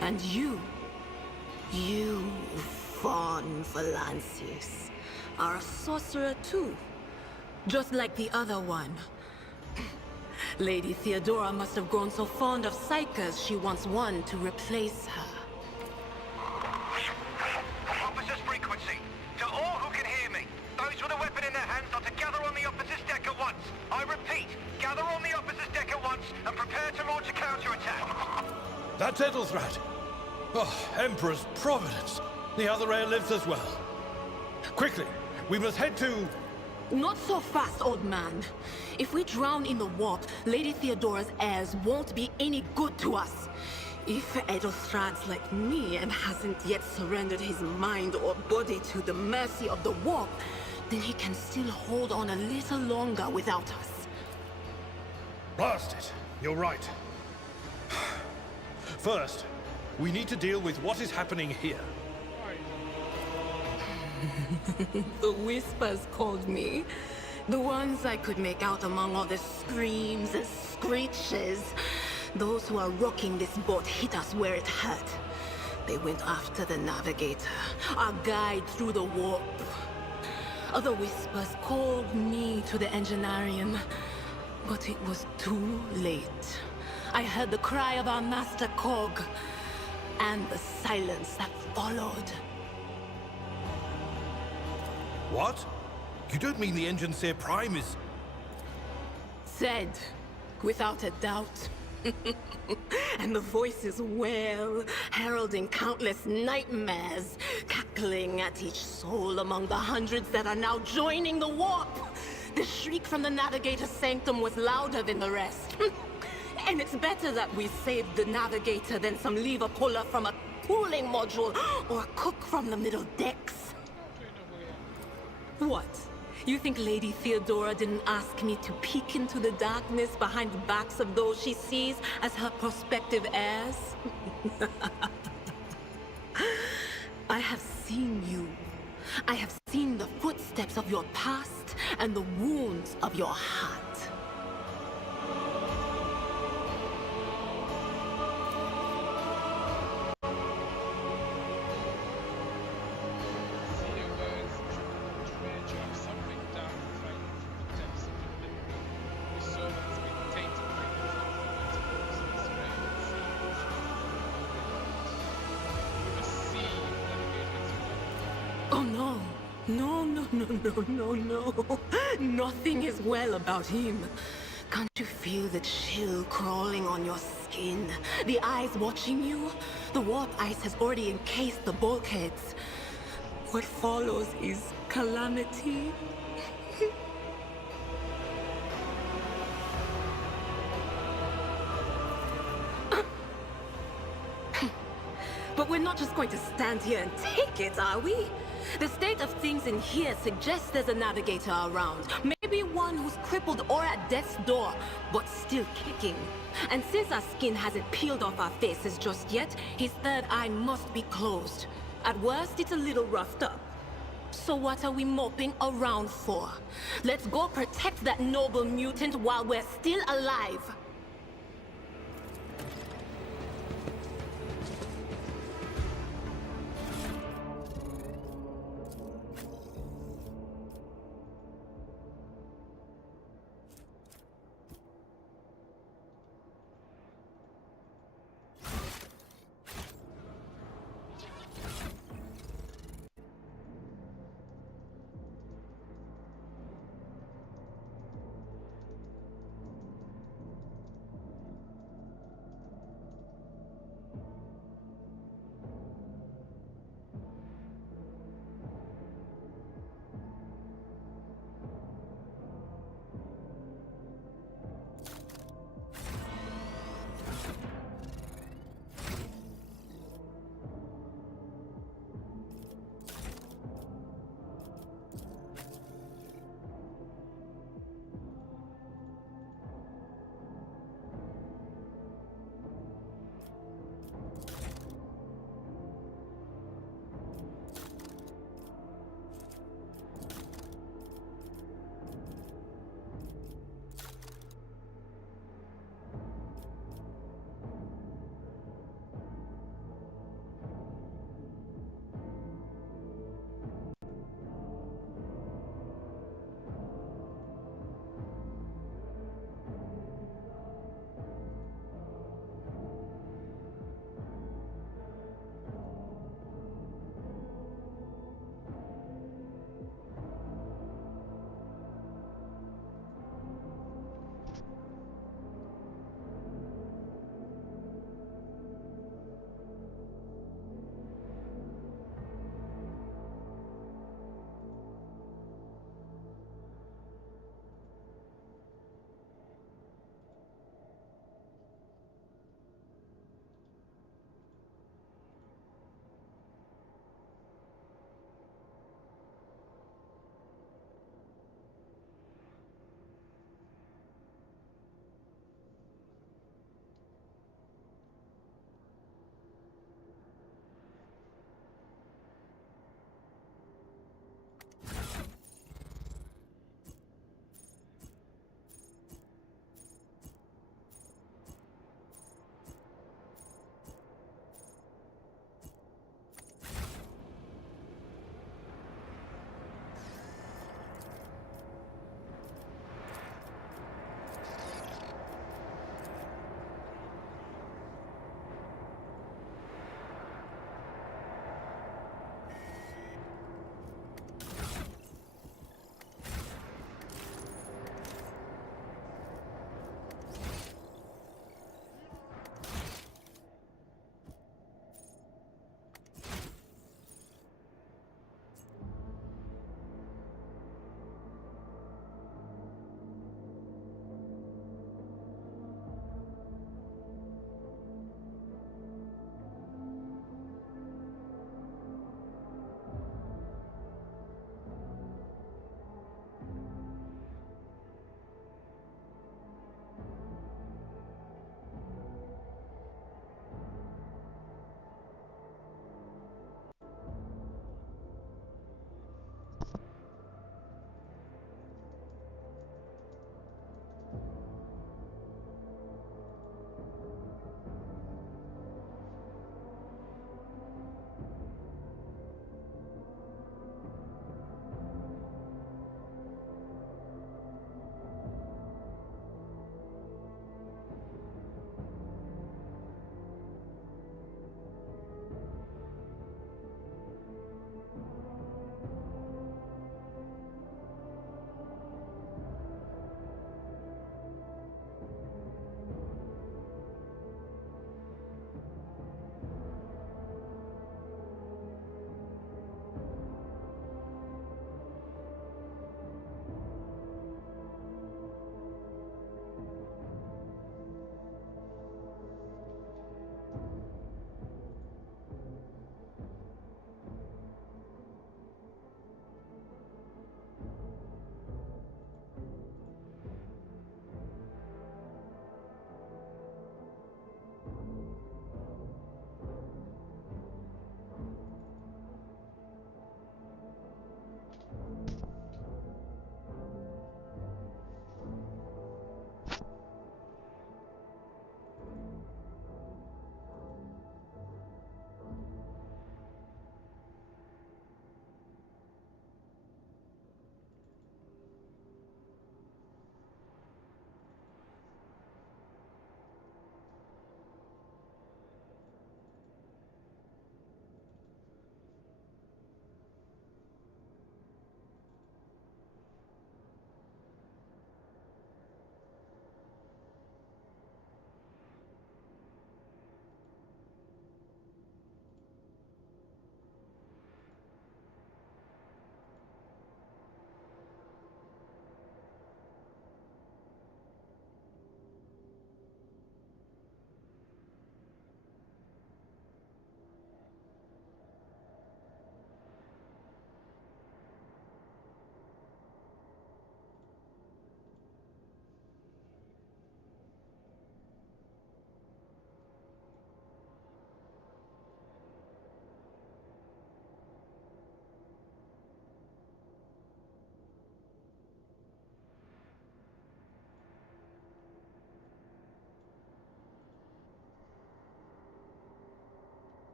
And you, Fawn Valancius, are a sorcerer too. Just like the other one. Lady Theodora must have grown so fond of psychers she wants one to replace her. Officers frequency. To all who can hear me, those with a weapon in their hands are to gather on the officers' deck at once. I repeat, gather on the officers' deck at once and prepare to launch a counterattack. That's Ethelthrat. Oh, Emperor's Providence. The other heir lives as well. Quickly, we must head to... Not so fast, old man. If we drown in the warp, Lady Theodora's heirs won't be any good to us. If Ethelthrat's like me and hasn't yet surrendered his mind or body to the mercy of the warp, then he can still hold on a little longer without us. Blast it. You're right. First, we need to deal with what is happening here. The whispers called me. The ones I could make out among all the screams and screeches. Those who are rocking this boat hit us where it hurt. They went after the navigator, our guide through the warp. Other whispers called me to the enginarium, but it was too late. I heard the cry of our master Cog, and the silence that followed. What? You don't mean the Enginseer Prime is... Said, without a doubt. And the voices wail, heralding countless nightmares, cackling at each soul among the hundreds that are now joining the warp. The shriek from the Navigator's sanctum was louder than the rest. And it's better that we saved the Navigator than some lever puller from a cooling module or a cook from the middle decks. What? You think Lady Theodora didn't ask me to peek into the darkness behind the backs of those she sees as her prospective heirs? I have seen you. I have seen the footsteps of your past and the wounds of your heart. Oh no. No. Nothing is well about him. Can't you feel the chill crawling on your skin? The eyes watching you? The warp ice has already encased the bulkheads. What follows is calamity. But we're not just going to stand here and take it, are we? The state of things in here suggests there's a navigator around. Maybe one who's crippled or at death's door, but still kicking. And since our skin hasn't peeled off our faces just yet, his third eye must be closed. At worst, it's a little roughed up. So what are we moping around for? Let's go protect that noble mutant while we're still alive.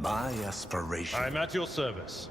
My aspiration. I'm at your service.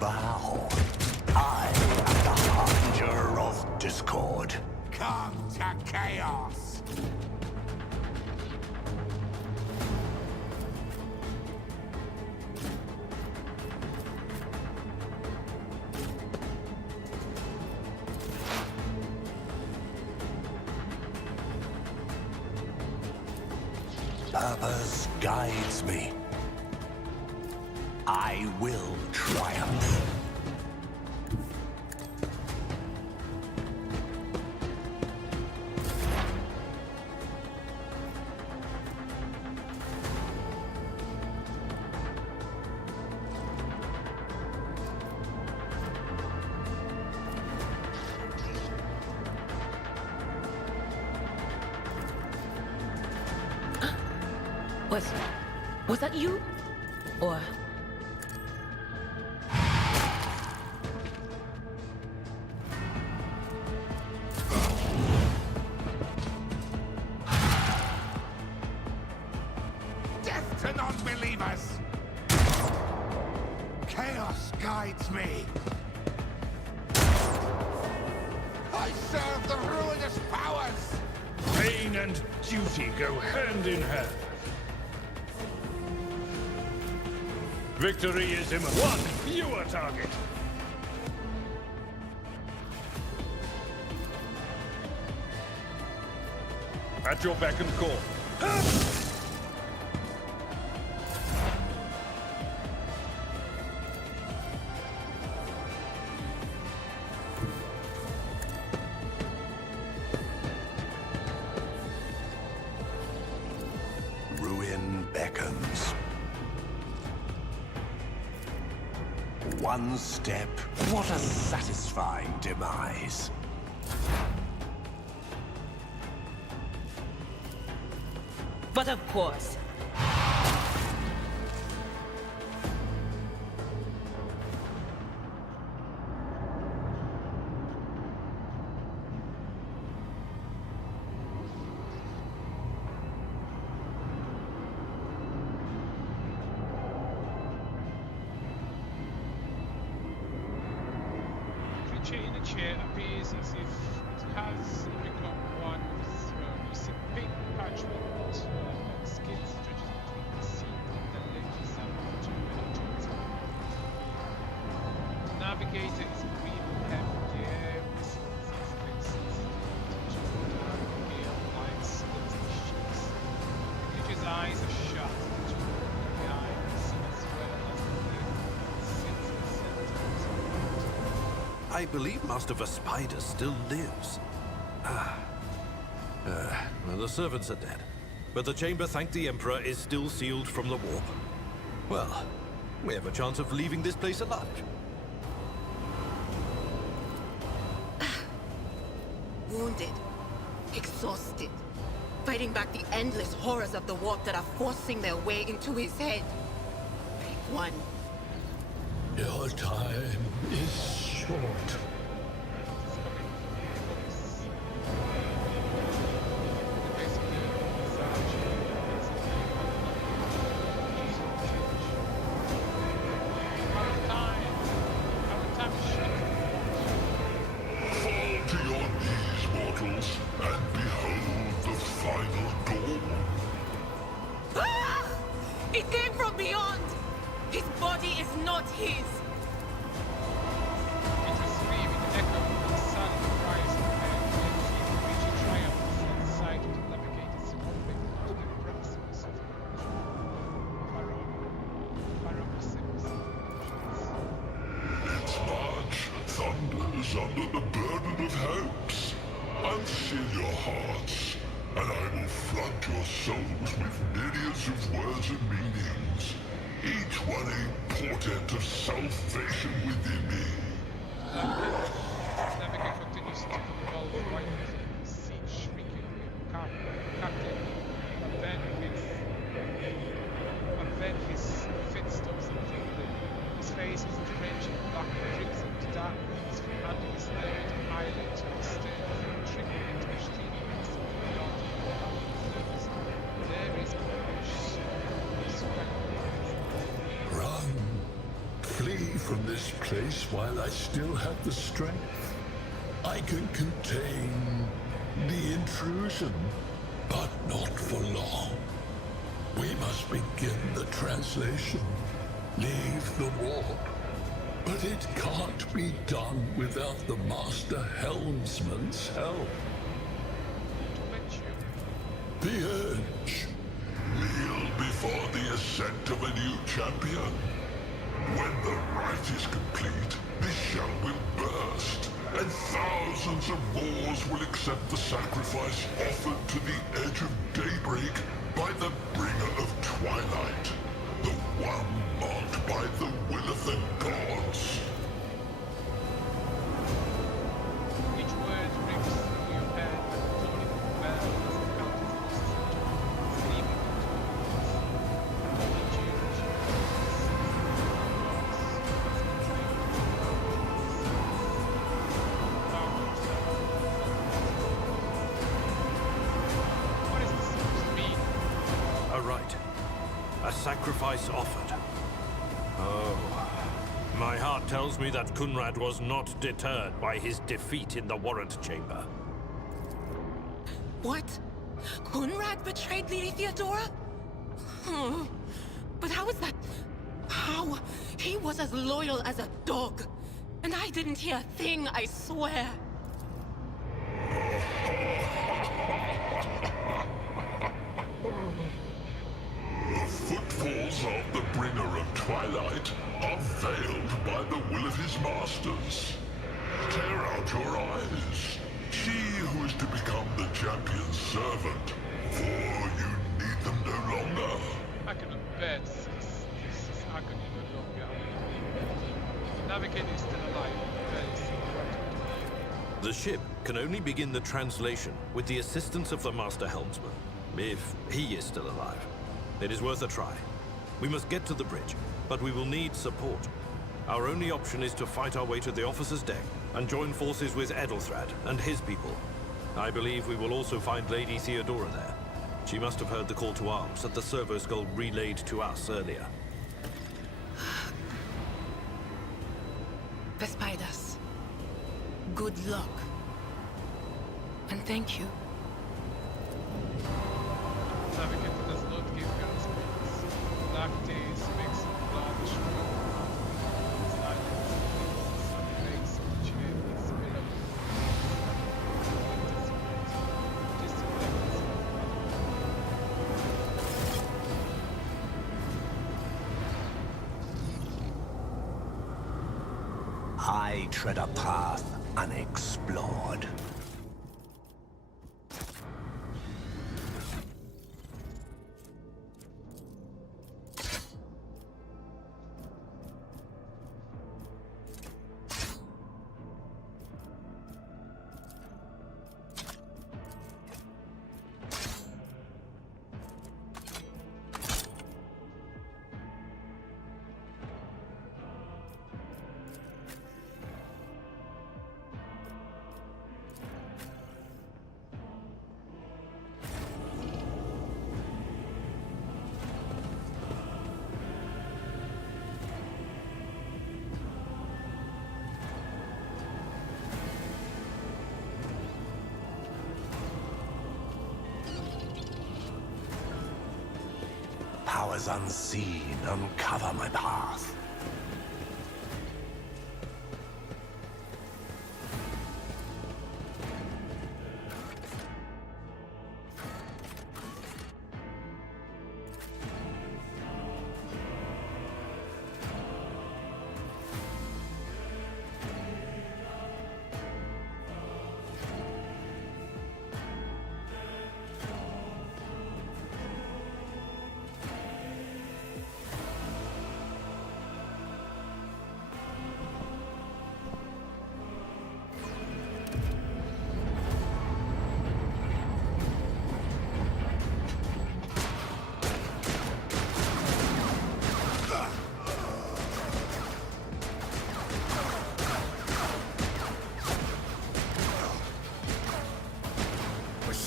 bow. I am the harbinger of discord. Come to chaos! Purpose guides me. I will triumph. Was that you? Or... Death to non-believers! Chaos guides me. I serve the ruinous powers! Pain and duty go hand in hand. Victory is imminent. One fewer target. At your beck and call. Ruin beckons. One step. What a satisfying demise. But of course. Creature in a chair appears as if it has become one with the throne. You see pink parchment skins stretches between the seat and the ledges of the chamber. The navigator is breathing heavily, air whistles his faces, dark gale lights splits the ships. The creature's eyes are shut, the eyes as well as the head sits in the center of his heart. I believe Master Vespider still lives. Well, the servants are dead. But the chamber, thank the Emperor, is still sealed from the warp. Well, we have a chance of leaving this place alive. Wounded. Exhausted. Fighting back the endless horrors of the warp that are forcing their way into his head. Pick one. Your time is short. Fall to your knees, mortals, and behold the final dawn. Ah! It came from beyond! His body is not his! It was screaming echo of the sun cries of men, and the creature triumphs at the sight of the navigator's moving to the proximus of Paroxysmus. Its march thunders under the burden of hopes. Unseal your hearts, and I will flood your souls with myriads of words and meanings, each one a portent of salvation within me. The navigator continues to convulse right within the sea, shrieking, Captain, but then his fit stops completely. His face is drenched in black crimson, dark weeds from under his third eyelid to his stern, trickling into his teeth, beyond there is Bush. Run, flee from this place while I still have the strength. I can contain the intrusion, but not for long. We must begin the translation. Leave the warp. But it can't be done without the Master Helmsman's help. The Edge. Kneel before the ascent of a new champion. When the rite is complete, this shell will burst, and thousands of Moors will accept the sacrifice offered to the edge of daybreak by the bringer of twilight, the one marked by the will of the gods. Each word rings through your head like a tolling bell as the countess loses sleeping What is this supposed to mean? A rite. A sacrifice offered. Oh. My heart tells me that Kunrad was not deterred by his defeat in the warrant chamber. What? Kunrad betrayed Lady Theodora? Hmm. But how is that? How? He was as loyal as a dog. And I didn't hear a thing, I swear. The footfalls of the bringer of twilight are veiled by the will of his masters. Tear out your eyes. She who is to become the champion's servant, for you need them no longer. I cannot bear this agony no longer. The navigator is still alive. Very secret. The ship can only begin the translation with the assistance of the Master Helmsman, if he is still alive. It is worth a try. We must get to the bridge, but we will need support. Our only option is to fight our way to the officer's deck and join forces with Edelthrad and his people. I believe we will also find Lady Theodora there. She must have heard the call to arms that the servo skull relayed to us earlier. Vespidas, good luck. And thank you. Navigator does not give guns points. Black days makes blood strong. Silence makes each head is beloved. I tread a path unexplored. Powers unseen uncover my path.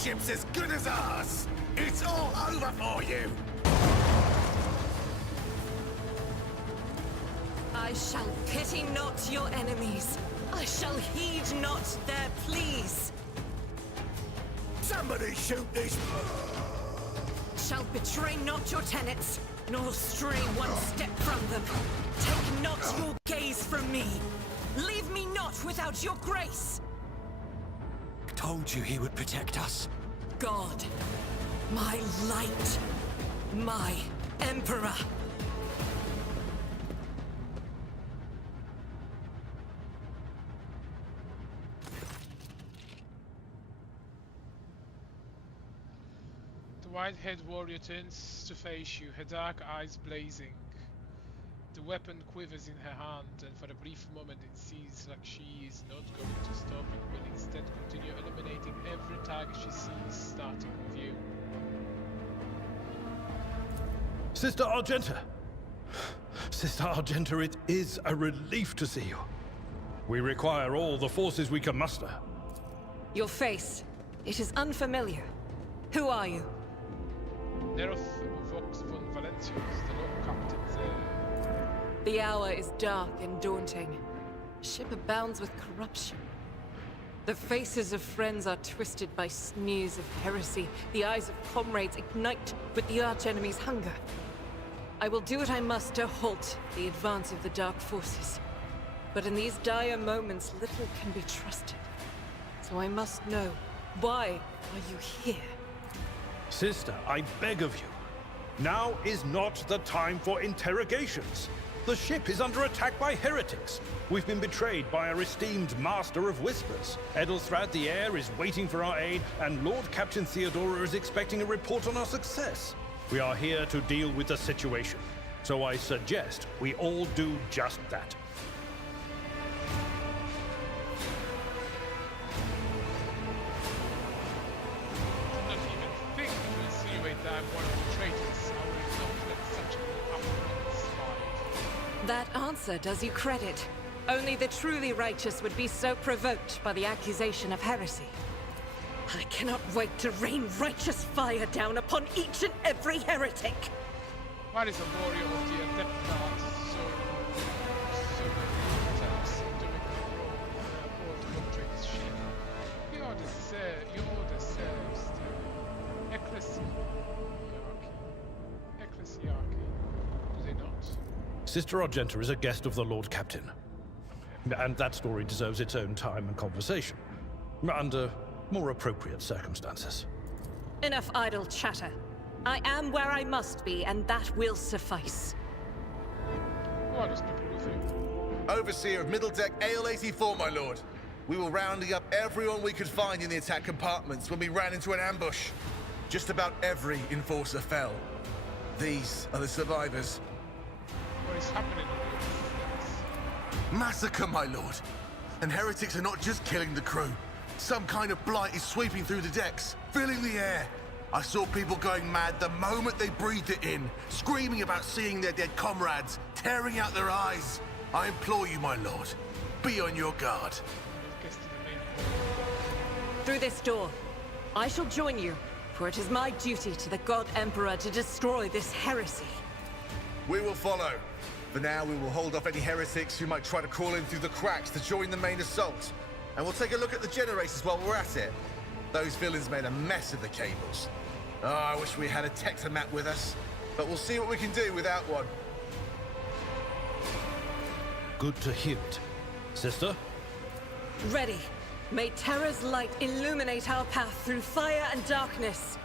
Ship's as good as ours! It's all over for you! I shall pity not your enemies. I shall heed not their pleas. Somebody shoot these... Shall betray not your tenets, nor stray one step from them. Take not your gaze from me. Leave me not without your grace. Told you he would protect us. God, my light, my emperor. The white-haired warrior turns to face you, her dark eyes blazing. The weapon quivers in her hand, and for a brief moment it seems like she is not going to stop and will instead continue eliminating every target she sees, starting with you. Sister Argenta! Sister Argenta, it is a relief to see you. We require all the forces we can muster. Your face, it is unfamiliar. Who are you? Neroth Vox von Valentius, the Lord Captain there. The hour is dark and daunting. The ship abounds with corruption. The faces of friends are twisted by sneers of heresy. The eyes of comrades ignite with the archenemy's hunger. I will do what I must to halt the advance of the dark forces. But in these dire moments, little can be trusted. So I must know, why are you here? Sister, I beg of you. Now is not the time for interrogations. The ship is under attack by heretics. We've been betrayed by our esteemed Master of Whispers. Edelthrath the Heir is waiting for our aid, and Lord Captain Theodora is expecting a report on our success. We are here to deal with the situation, so I suggest we all do just that. Do not even think to insinuate that I'm one of the traitors. I will not let such an affront slide. That answer does you credit. Only the truly righteous would be so provoked by the accusation of heresy. I cannot wait to rain righteous fire down upon each and every heretic! Why is a warrior of the Adeptard so attempts doing a role aboard the Contractor's ship? You're the serfs, the ecclesiarchy. Do they not? Sister Argenta is a guest of the Lord Captain. And that story deserves its own time and conversation. Under more appropriate circumstances. Enough idle chatter. I am where I must be, and that will suffice. Who are those people with you? Overseer of Middle Deck AL-84, my lord. We were rounding up everyone we could find in the attack compartments when we ran into an ambush. Just about every enforcer fell. These are the survivors. What is happening with you? Massacre, my lord. And heretics are not just killing the crew. Some kind of blight is sweeping through the decks, filling the air. I saw people going mad the moment they breathed it in, screaming about seeing their dead comrades, tearing out their eyes. I implore you, my lord, be on your guard. Through this door, I shall join you, for it is my duty to the God Emperor to destroy this heresy. We will follow. For now, we will hold off any heretics who might try to crawl in through the cracks to join the main assault. And we'll take a look at the generators while we're at it. Those villains made a mess of the cables. Oh, I wish we had a Tectomat with us. But we'll see what we can do without one. Good to hear it. Sister? Ready. May Terra's light illuminate our path through fire and darkness.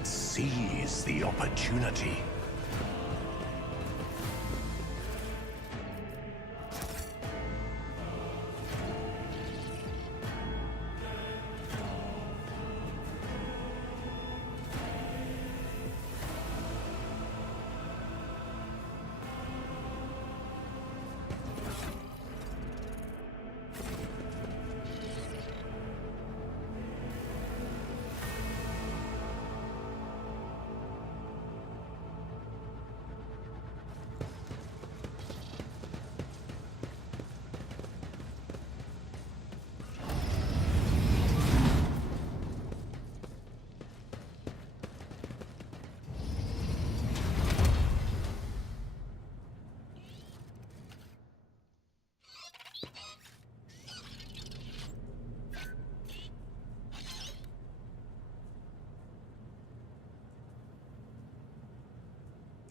Let's seize the opportunity.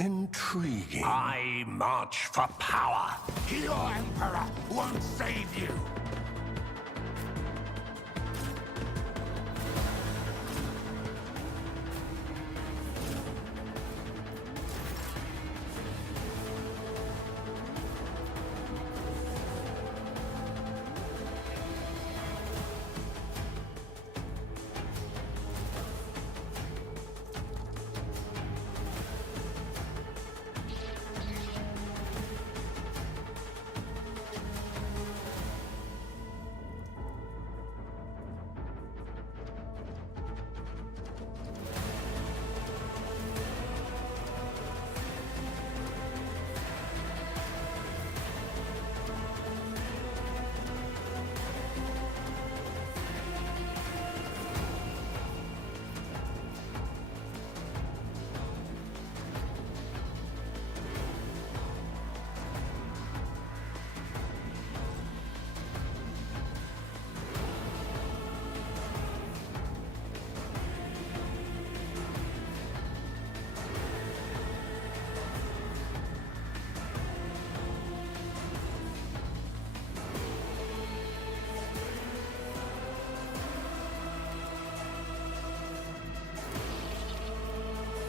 Intriguing. I march for power. Your Emperor won't save you!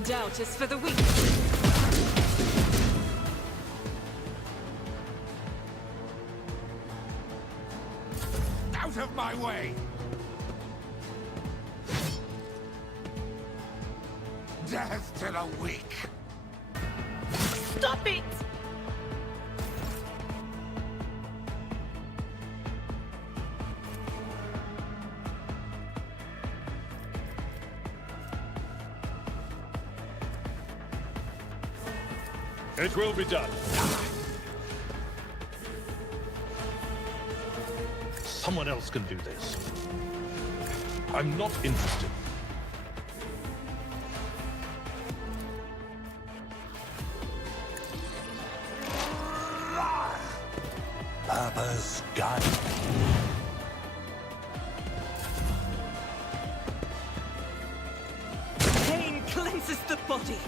Doubt is for the weak. Out of my way! Death to the weak! Stop it! It will be done. Someone else can do this. I'm not interested. Purpose guide. Pain cleanses the body.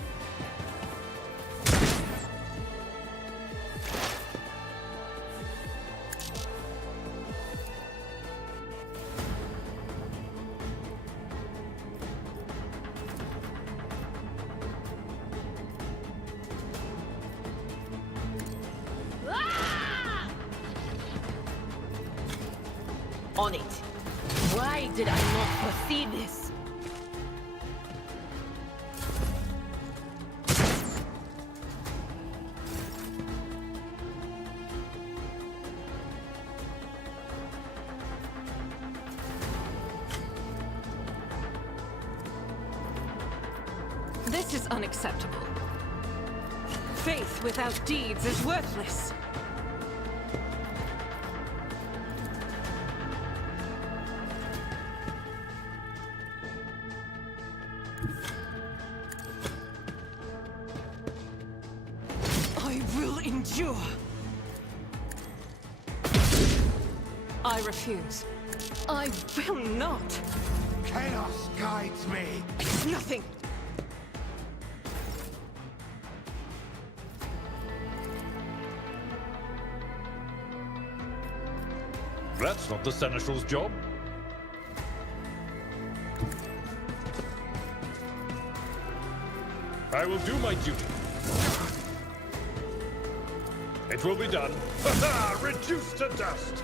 On it. Why did I not foresee this? This is unacceptable. Faith without deeds is worthless. I will endure. I refuse. I will not. Chaos guides me. It's nothing. That's not the Seneschal's job. I will do my duty. It will be done. Reduced to dust!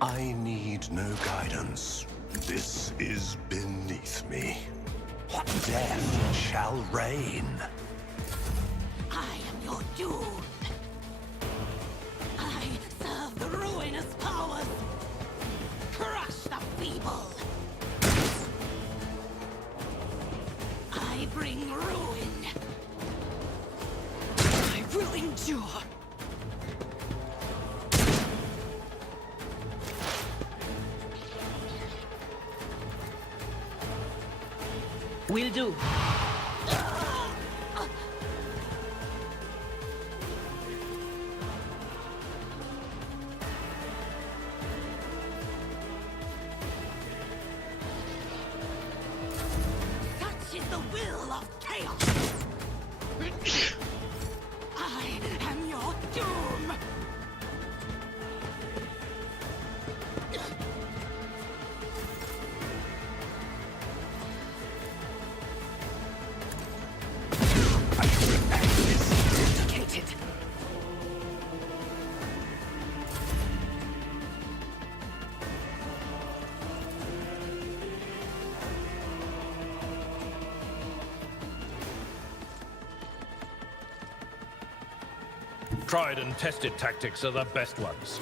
I need no guidance. This is beneath me. Death shall reign. I am your doom. I serve the ruinous powers. Crush the feeble. I bring ruin. I will endure. Will do. Such is the will of chaos. I am your doom. Vindicated. Tried and tested tactics are the best ones.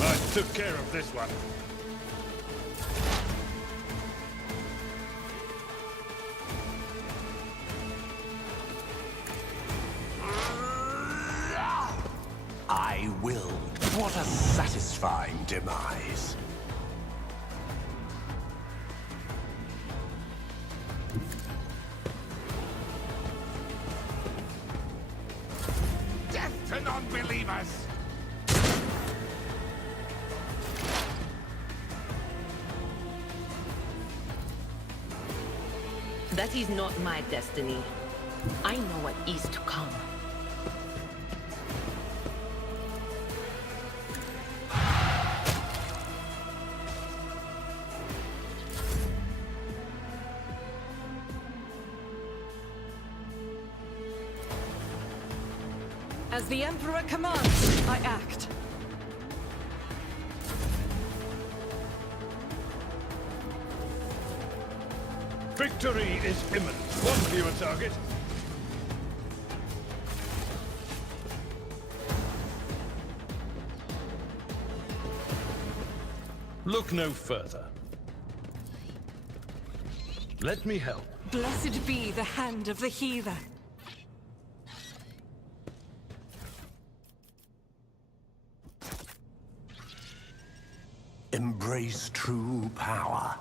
I took care of this one. I will. What a satisfying demise. Death to non-believers! That is not my destiny. I know what is to come. As the Emperor commands, I act. Victory is imminent. One fewer target. Look no further. Let me help. Blessed be the hand of the healer. Embrace true power.